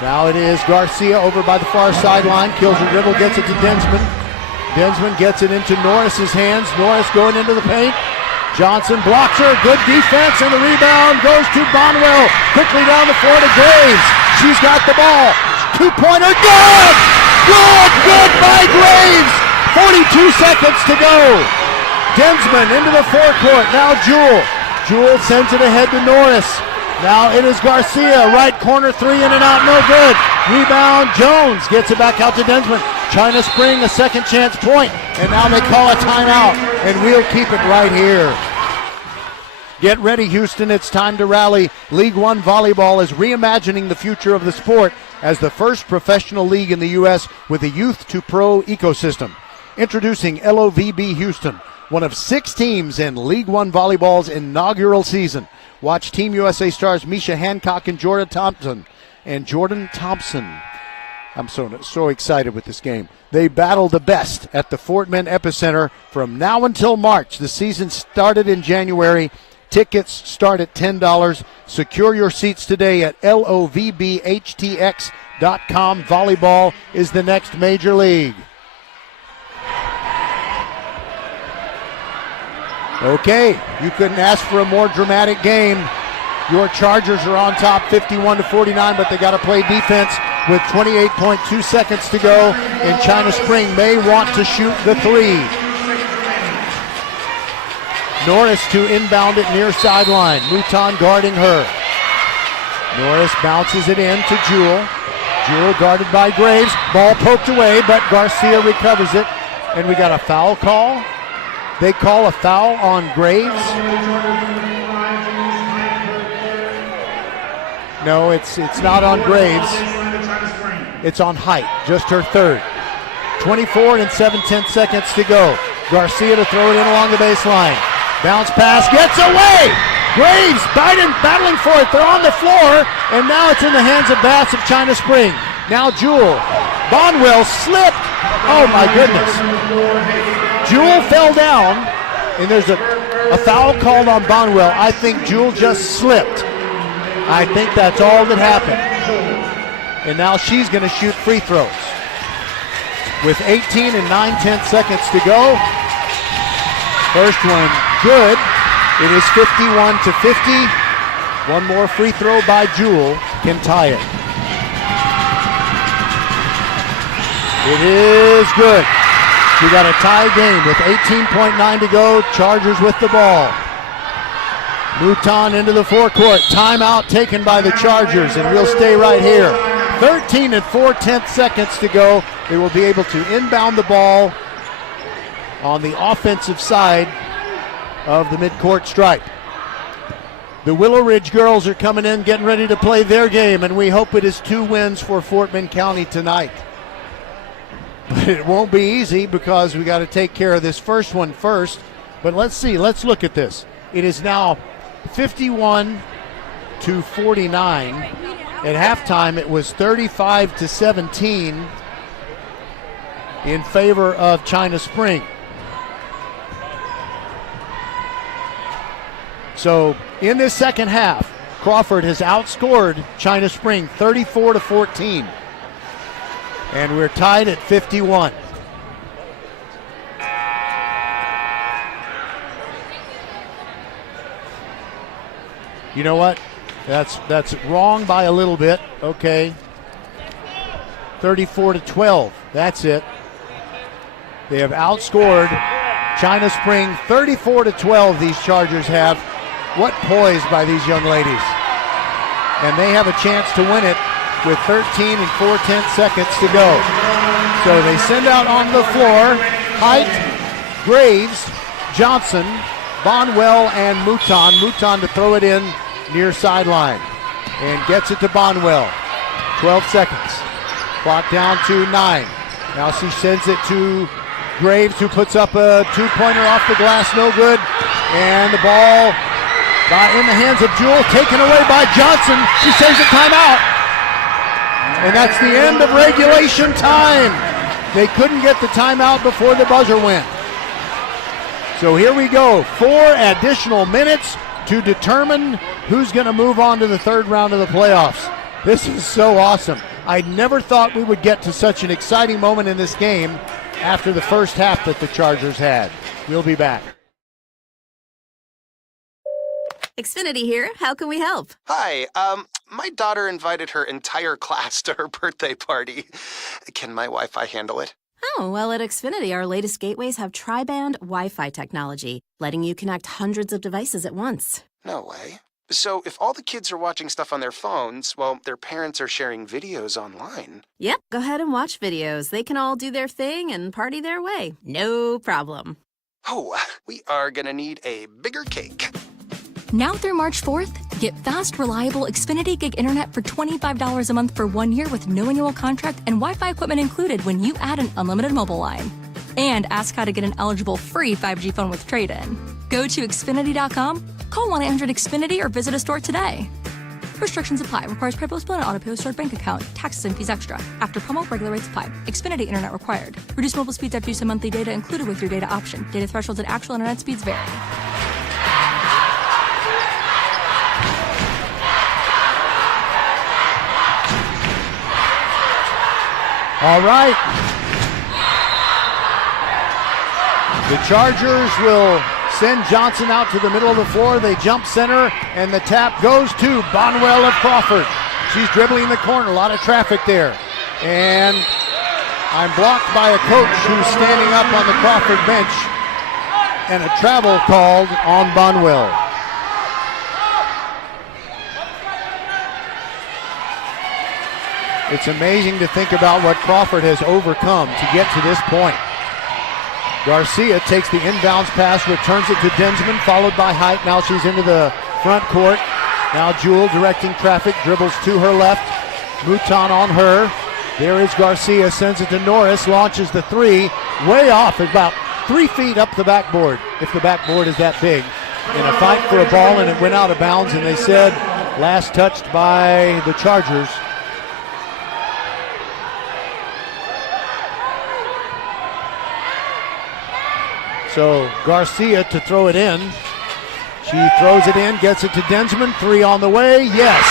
Now it is Garcia over by the far sideline. Kills a dribble, gets it to Densman. Densman gets it into Norris's hands. Norris going into the paint. Johnson blocks her. Good defense, and the rebound goes to Bonwell. Quickly down the floor to Graves. She's got the ball. 2-pointer. Good! Good by Graves. 42 seconds to go. Densman into the forecourt. Now Jewell. Jewell sends it ahead to Norris. Now it is Garcia. Right corner 3 in and out. No good. Rebound. Jones gets it back out to Densman. China Spring a second chance point. And now they call a timeout. And we'll keep it right here. Get ready, Houston. It's time to rally. League One Volleyball is reimagining the future of the sport as the first professional league in the U.S. with a youth to pro ecosystem. Introducing LOVB Houston, one of 6 teams in League One Volleyball's inaugural season. Watch Team USA stars Misha Hancock and Jordan Thompson. I'm so excited with this game. They battle the best at the Fort Bend Epicenter from now until March. The season started in January. Tickets start at $10. Secure your seats today at lovbhtx.com. Volleyball is the next major league. Okay, you couldn't ask for a more dramatic game. Your Chargers are on top 51-49, but they got to play defense with 28.2 seconds to go, and China Spring may want to shoot the 3. Norris to inbound it near sideline. Mouton guarding her. Norris bounces it in to Jewell. Jewell guarded by Graves. Ball poked away, but Garcia recovers it. And we got a foul call. They call a foul on Graves. No, it's not on Graves. It's on Height, just her 3rd. 24 and 7/10 seconds to go. Garcia to throw it in along the baseline. Bounce pass, gets away! Graves battling for it. They're on the floor, and now it's in the hands of Bass of China Spring. Now Jewel. Bonwell slipped. Oh my goodness. Jewel fell down, and there's a foul called on Bonwell. I think Jewel just slipped. I think that's all that happened. And now she's going to shoot free throws. With 18 and 9/10 seconds to go. First one good. It is 51-50. One more free throw by Jewel can tie it. It is good. We got a tie game with 18.9 to go. Chargers with the ball. Mouton into the forecourt. Timeout taken by the Chargers, and we'll stay right here. 13 and 4/10 seconds to go. They will be able to inbound the ball on the offensive side of the midcourt stripe. The Willow Ridge girls are coming in, getting ready to play their game, and we hope it is 2 wins for Fort Bend County tonight. But it won't be easy because we got to take care of this first one first. But let's see, let's look at this. It is now 51-49. At halftime, it was 35-17 in favor of China Spring. So in this second half, Crawford has outscored China Spring 34-14. And we're tied at 51. You know what? That's wrong by a little bit. Okay. 34-12. That's it. They have outscored China Spring 34-12. These Chargers have. What poise by these young ladies. And they have a chance to win it with 13 and 4/10 seconds to go. So they send out on the floor Height, Graves, Johnson, Bonwell, and Mouton. Mouton to throw it in near sideline and gets it to Bonwell. 12 seconds. Clock down to 9. Now she sends it to Graves, who puts up a 2-pointer off the glass, no good. And the ball in the hands of Jewel, taken away by Johnson. She saves a timeout. And that's the end of regulation time. They couldn't get the timeout before the buzzer went. So here we go. 4 additional minutes to determine who's going to move on to the third round of the playoffs. This is so awesome. I never thought we would get to such an exciting moment in this game after the first half that the Chargers had. We'll be back. Xfinity here. How can we help? Hi, my daughter invited her entire class to her birthday party. Can my Wi-Fi handle it? Oh, well, at Xfinity, our latest gateways have tri-band Wi-Fi technology, letting you connect hundreds of devices at once. No way. So if all the kids are watching stuff on their phones, well, their parents are sharing videos online. Yep, go ahead and watch videos. They can all do their thing and party their way. No problem. Oh, we are gonna need a bigger cake. Now through March 4th, get fast, reliable Xfinity Gig Internet for $25 a month for 1 year with no annual contract and Wi-Fi equipment included when you add an unlimited mobile line. And ask how to get an eligible free 5G phone with trade-in. Go to Xfinity.com, call 1-800-XFINITY or visit a store today. Restrictions apply. Requires pre-post and auto-pay with stored bank account. Taxes and fees extra. After promo, regular rates apply. Xfinity Internet required. Reduced mobile speeds after use of monthly data included with your data option. Data thresholds and actual internet speeds vary. All right. The Chargers will send Johnson out to the middle of the floor. They jump center, and the tap goes to Bonwell of Crawford. She's dribbling the corner. A lot of traffic there. And I'm blocked by a coach who's standing up on the Crawford bench, and a travel called on Bonwell. It's amazing to think about what Crawford has overcome to get to this point. Garcia takes the inbounds pass, returns it to Densman, followed by Height. Now she's into the front court. Now Jewel directing traffic, dribbles to her left. Mouton on her. There is Garcia, sends it to Norris, launches the three, way off, about 3 feet up the backboard, if the backboard is that big. in a fight for a ball, and it went out of bounds, and they said last touched by the Chargers. So Garcia to throw it in. She throws it in, gets it to Densman. 3 on the way. Yes.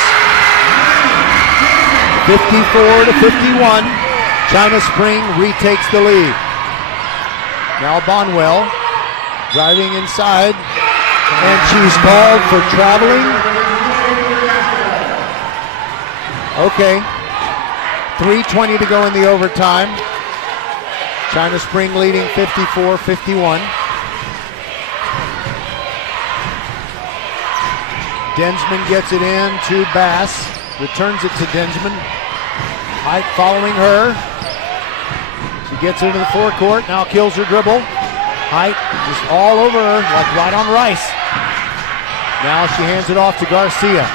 54-51. China Spring retakes the lead. Now Bonwell driving inside, and she's called for traveling. Okay. 3:20 to go in the overtime. China Spring leading 54-51. Densman gets it in to Bass. Returns it to Densman. Height following her. She gets into the forecourt. Now kills her dribble. Height just all over her, like right on Rice. Now she hands it off to Garcia.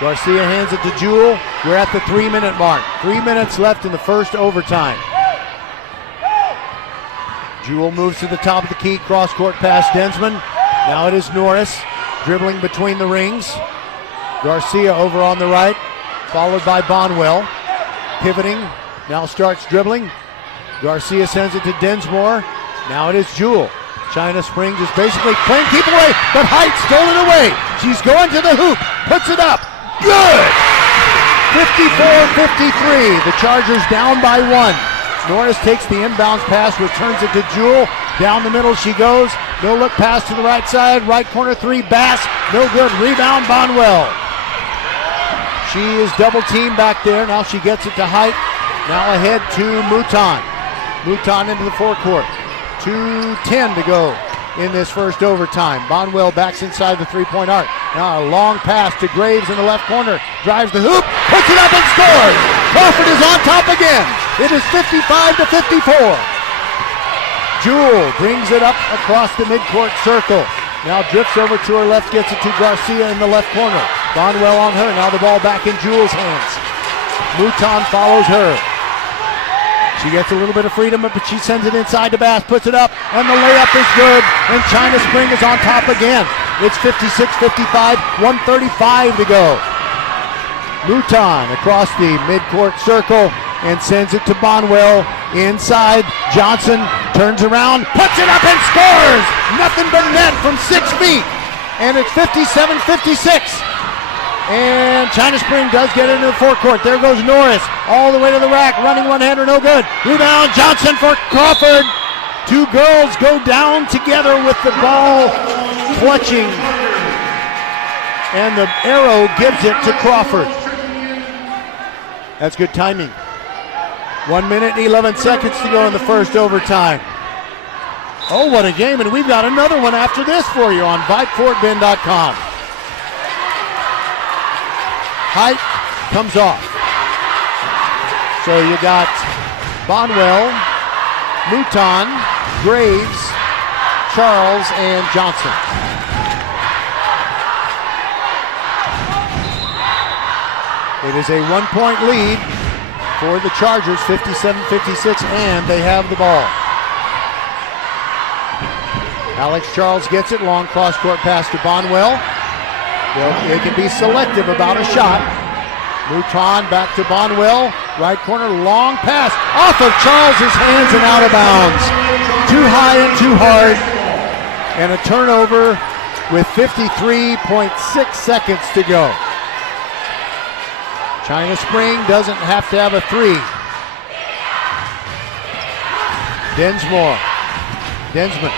Garcia hands it to Jewell. We're at the 3-minute mark. 3 minutes left in the first overtime. Jewell moves to the top of the key, cross-court pass Densman. Now it is Norris, dribbling between the rings. Garcia over on the right, followed by Bonwell. Pivoting, now starts dribbling. Garcia sends it to Densmore. Now it is Jewell. China Spring just basically playing keep away, but Height stole it away. She's going to the hoop, puts it up. Good! 54-53, the Chargers down by 1. Norris takes the inbounds pass, returns it to Jewell. Down the middle she goes. No look pass to the right side. Right corner 3, Bass. No good. Rebound, Bonwell. She is double teamed back there. Now she gets it to Height. Now ahead to Mouton. Mouton into the forecourt. 2:10 to go in this first overtime. Bonwell backs inside the three-point arc. Now a long pass to Graves in the left corner. Drives the hoop. Puts it up and scores. Crawford is on top again. It is 55-54. Jewell brings it up across the midcourt circle. Now drifts over to her left, gets it to Garcia in the left corner. Bonwell on her. Now the ball back in Jewell's hands. Mouton follows her. She gets a little bit of freedom, but she sends it inside to Bass, puts it up, and the layup is good, and China Spring is on top again. It's 56-55, 1:35 to go. Mouton across the midcourt circle and sends it to Bonwell inside. Johnson turns around, puts it up and scores! Nothing but net from 6 feet, and it's 57-56. And China Spring does get into the forecourt. There goes Norris all the way to the rack, running one-hander, no good. Rebound, Johnson for Crawford. 2 girls go down together with the ball clutching. And the arrow gives it to Crawford. That's good timing. 1 minute and 11 seconds to go in the first overtime. Oh, what a game, and we've got another one after this for you on VypeFortBend.com. Height comes off. So you got Bonwell, Mouton, Graves, Charles, and Johnson. It is a 1-point lead for the Chargers, 57-56, and they have the ball. Alex Charles gets it, long cross-court pass to Bonwell. They can be selective about a shot. Mouton back to Bonwell. Right corner, long pass. Off of Charles's hands and out of bounds. Too high and too hard. And a turnover with 53.6 seconds to go. China Spring doesn't have to have a 3. Densman.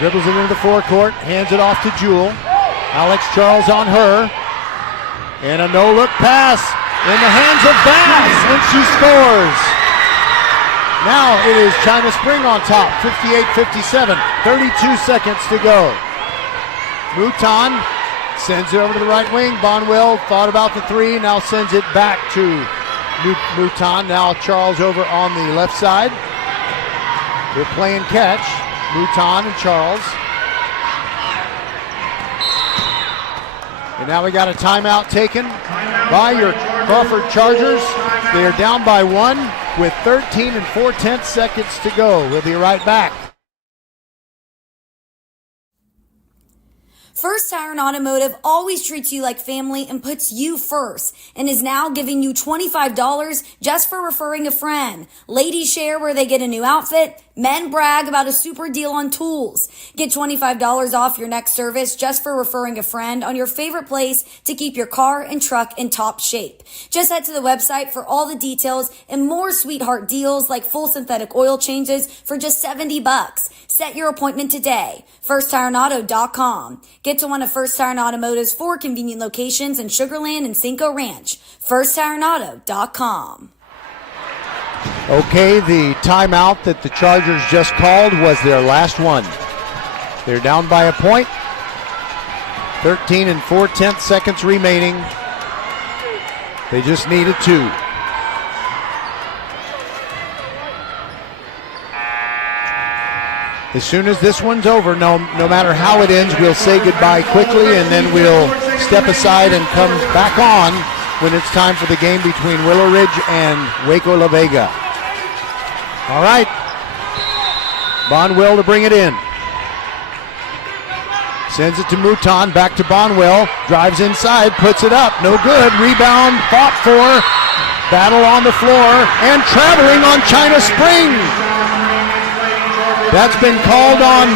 Dribbles it into the forecourt, hands it off to Jewell. Alex Charles on her. And a no-look pass in the hands of Bass, and she scores. Now it is China Spring on top, 58-57, 32 seconds to go. Mouton sends it over to the right wing. Bonwell thought about the 3, now sends it back to Mouton. Now Charles over on the left side. They're playing catch. Mouton and Charles. And now we got a timeout taken by your Crawford Chargers. They are down by 1 with 13 4/10 seconds to go. We'll be right back. First Tire and Automotive always treats you like family and puts you first and is now giving you $25 just for referring a friend. Ladies share where they get a new outfit. Men brag about a super deal on tools. Get $25 off your next service just for referring a friend on your favorite place to keep your car and truck in top shape. Just head to the website for all the details and more sweetheart deals like full synthetic oil changes for just $70. Set your appointment today. FirstTireAndAuto.com. Get to one of First Tire and Automotive's 4 convenient locations in Sugar Land and Cinco Ranch. FirstTireAndAuto.com. Okay, the timeout that the Chargers just called was their last one. They're down by a point. 13 and 4/10 seconds remaining. They just needed 2. As soon as this one's over, no matter how it ends, we'll say goodbye quickly, and then we'll step aside and come back on when it's time for the game between Willow Ridge and Waco La Vega. All right. Bonwell to bring it in. Sends it to Mouton, back to Bonwell. Drives inside, puts it up. No good. Rebound, fought for. Battle on the floor, and traveling on China Spring. That's been called on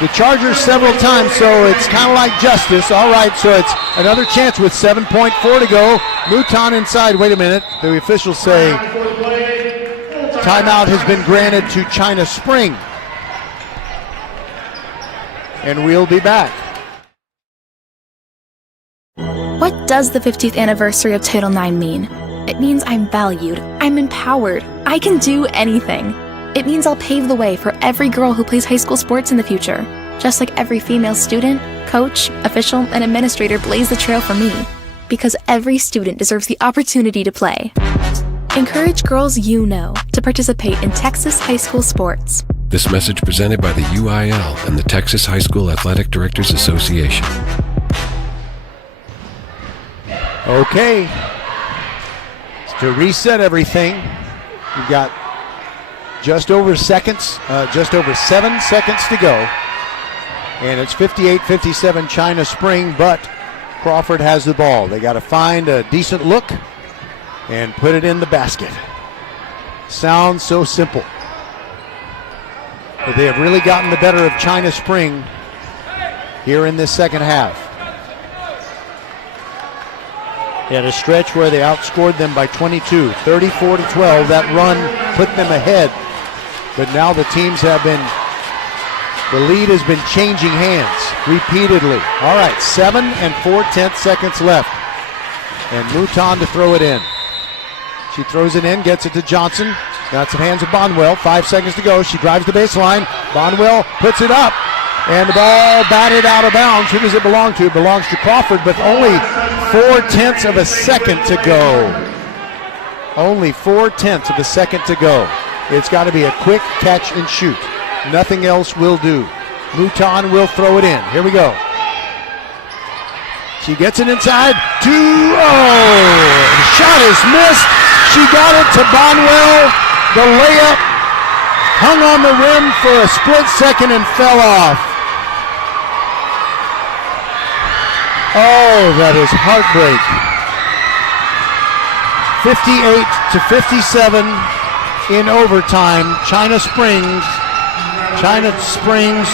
the Chargers several times, so it's kind of like justice. All right, so it's another chance with 7.4 to go. Mouton inside. Wait a minute. The officials say timeout has been granted to China Spring. And we'll be back. What does the 50th anniversary of Title IX mean? It means I'm valued, I'm empowered, I can do anything. It means I'll pave the way for every girl who plays high school sports in the future, just like every female student, coach, official, and administrator blaze the trail for me, because every student deserves the opportunity to play. Encourage girls you know to participate in Texas high school sports. This message presented by the UIL and the Texas High School Athletic Directors Association. Okay. To reset everything, we've got just over 7 seconds to go. And it's 58-57 China Spring, but Crawford has the ball. They got to find a decent look and put it in the basket. Sounds so simple. But they have really gotten the better of China Spring here in this second half. They had a stretch where they outscored them by 22, 34-12. That run put them ahead. But now the lead has been changing hands repeatedly. All right, 7 and 4/10 seconds left. And Mouton to throw it in. She throws it in, gets it to Johnson. Now it's in hands of Bonwell. 5 seconds to go. She drives the baseline. Bonwell puts it up. And the ball batted out of bounds. Who does it belong to? It belongs to Crawford, but only 4/10 of a second to go. Only 4/10 of a second to go. It's got to be a quick catch and shoot. Nothing else will do. Mouton will throw it in. Here we go. She gets it inside. The shot is missed. She got it to Bonwell. The layup hung on the rim for a split second and fell off. Oh, that is heartbreak. 58-57 in overtime. China Springs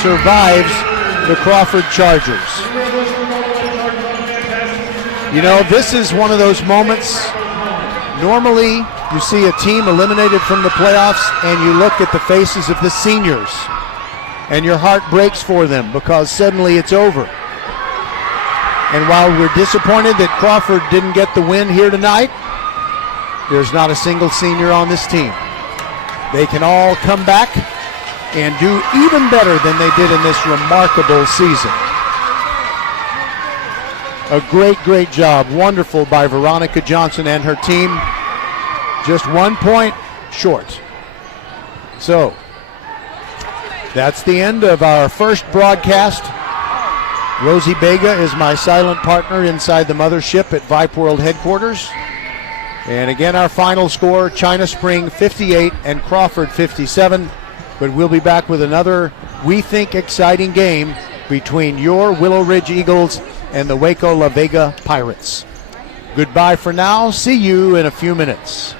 survives the Crawford Chargers. You know, this is one of those moments. Normally, you see a team eliminated from the playoffs and you look at the faces of the seniors and your heart breaks for them because suddenly it's over. And while we're disappointed that Crawford didn't get the win here tonight, there's not a single senior on this team. They can all come back and do even better than they did in this remarkable season. A great job. Wonderful by Veronica Johnson and her team. Just 1 point short. So, that's the end of our first broadcast. Rosie Bega is my silent partner inside the mothership at Vype World headquarters. And again, our final score, China Spring 58 and Crawford 57. But we'll be back with another, we think, exciting game between your Willow Ridge Eagles and the Waco La Vega Pirates. Goodbye for now. See you in a few minutes.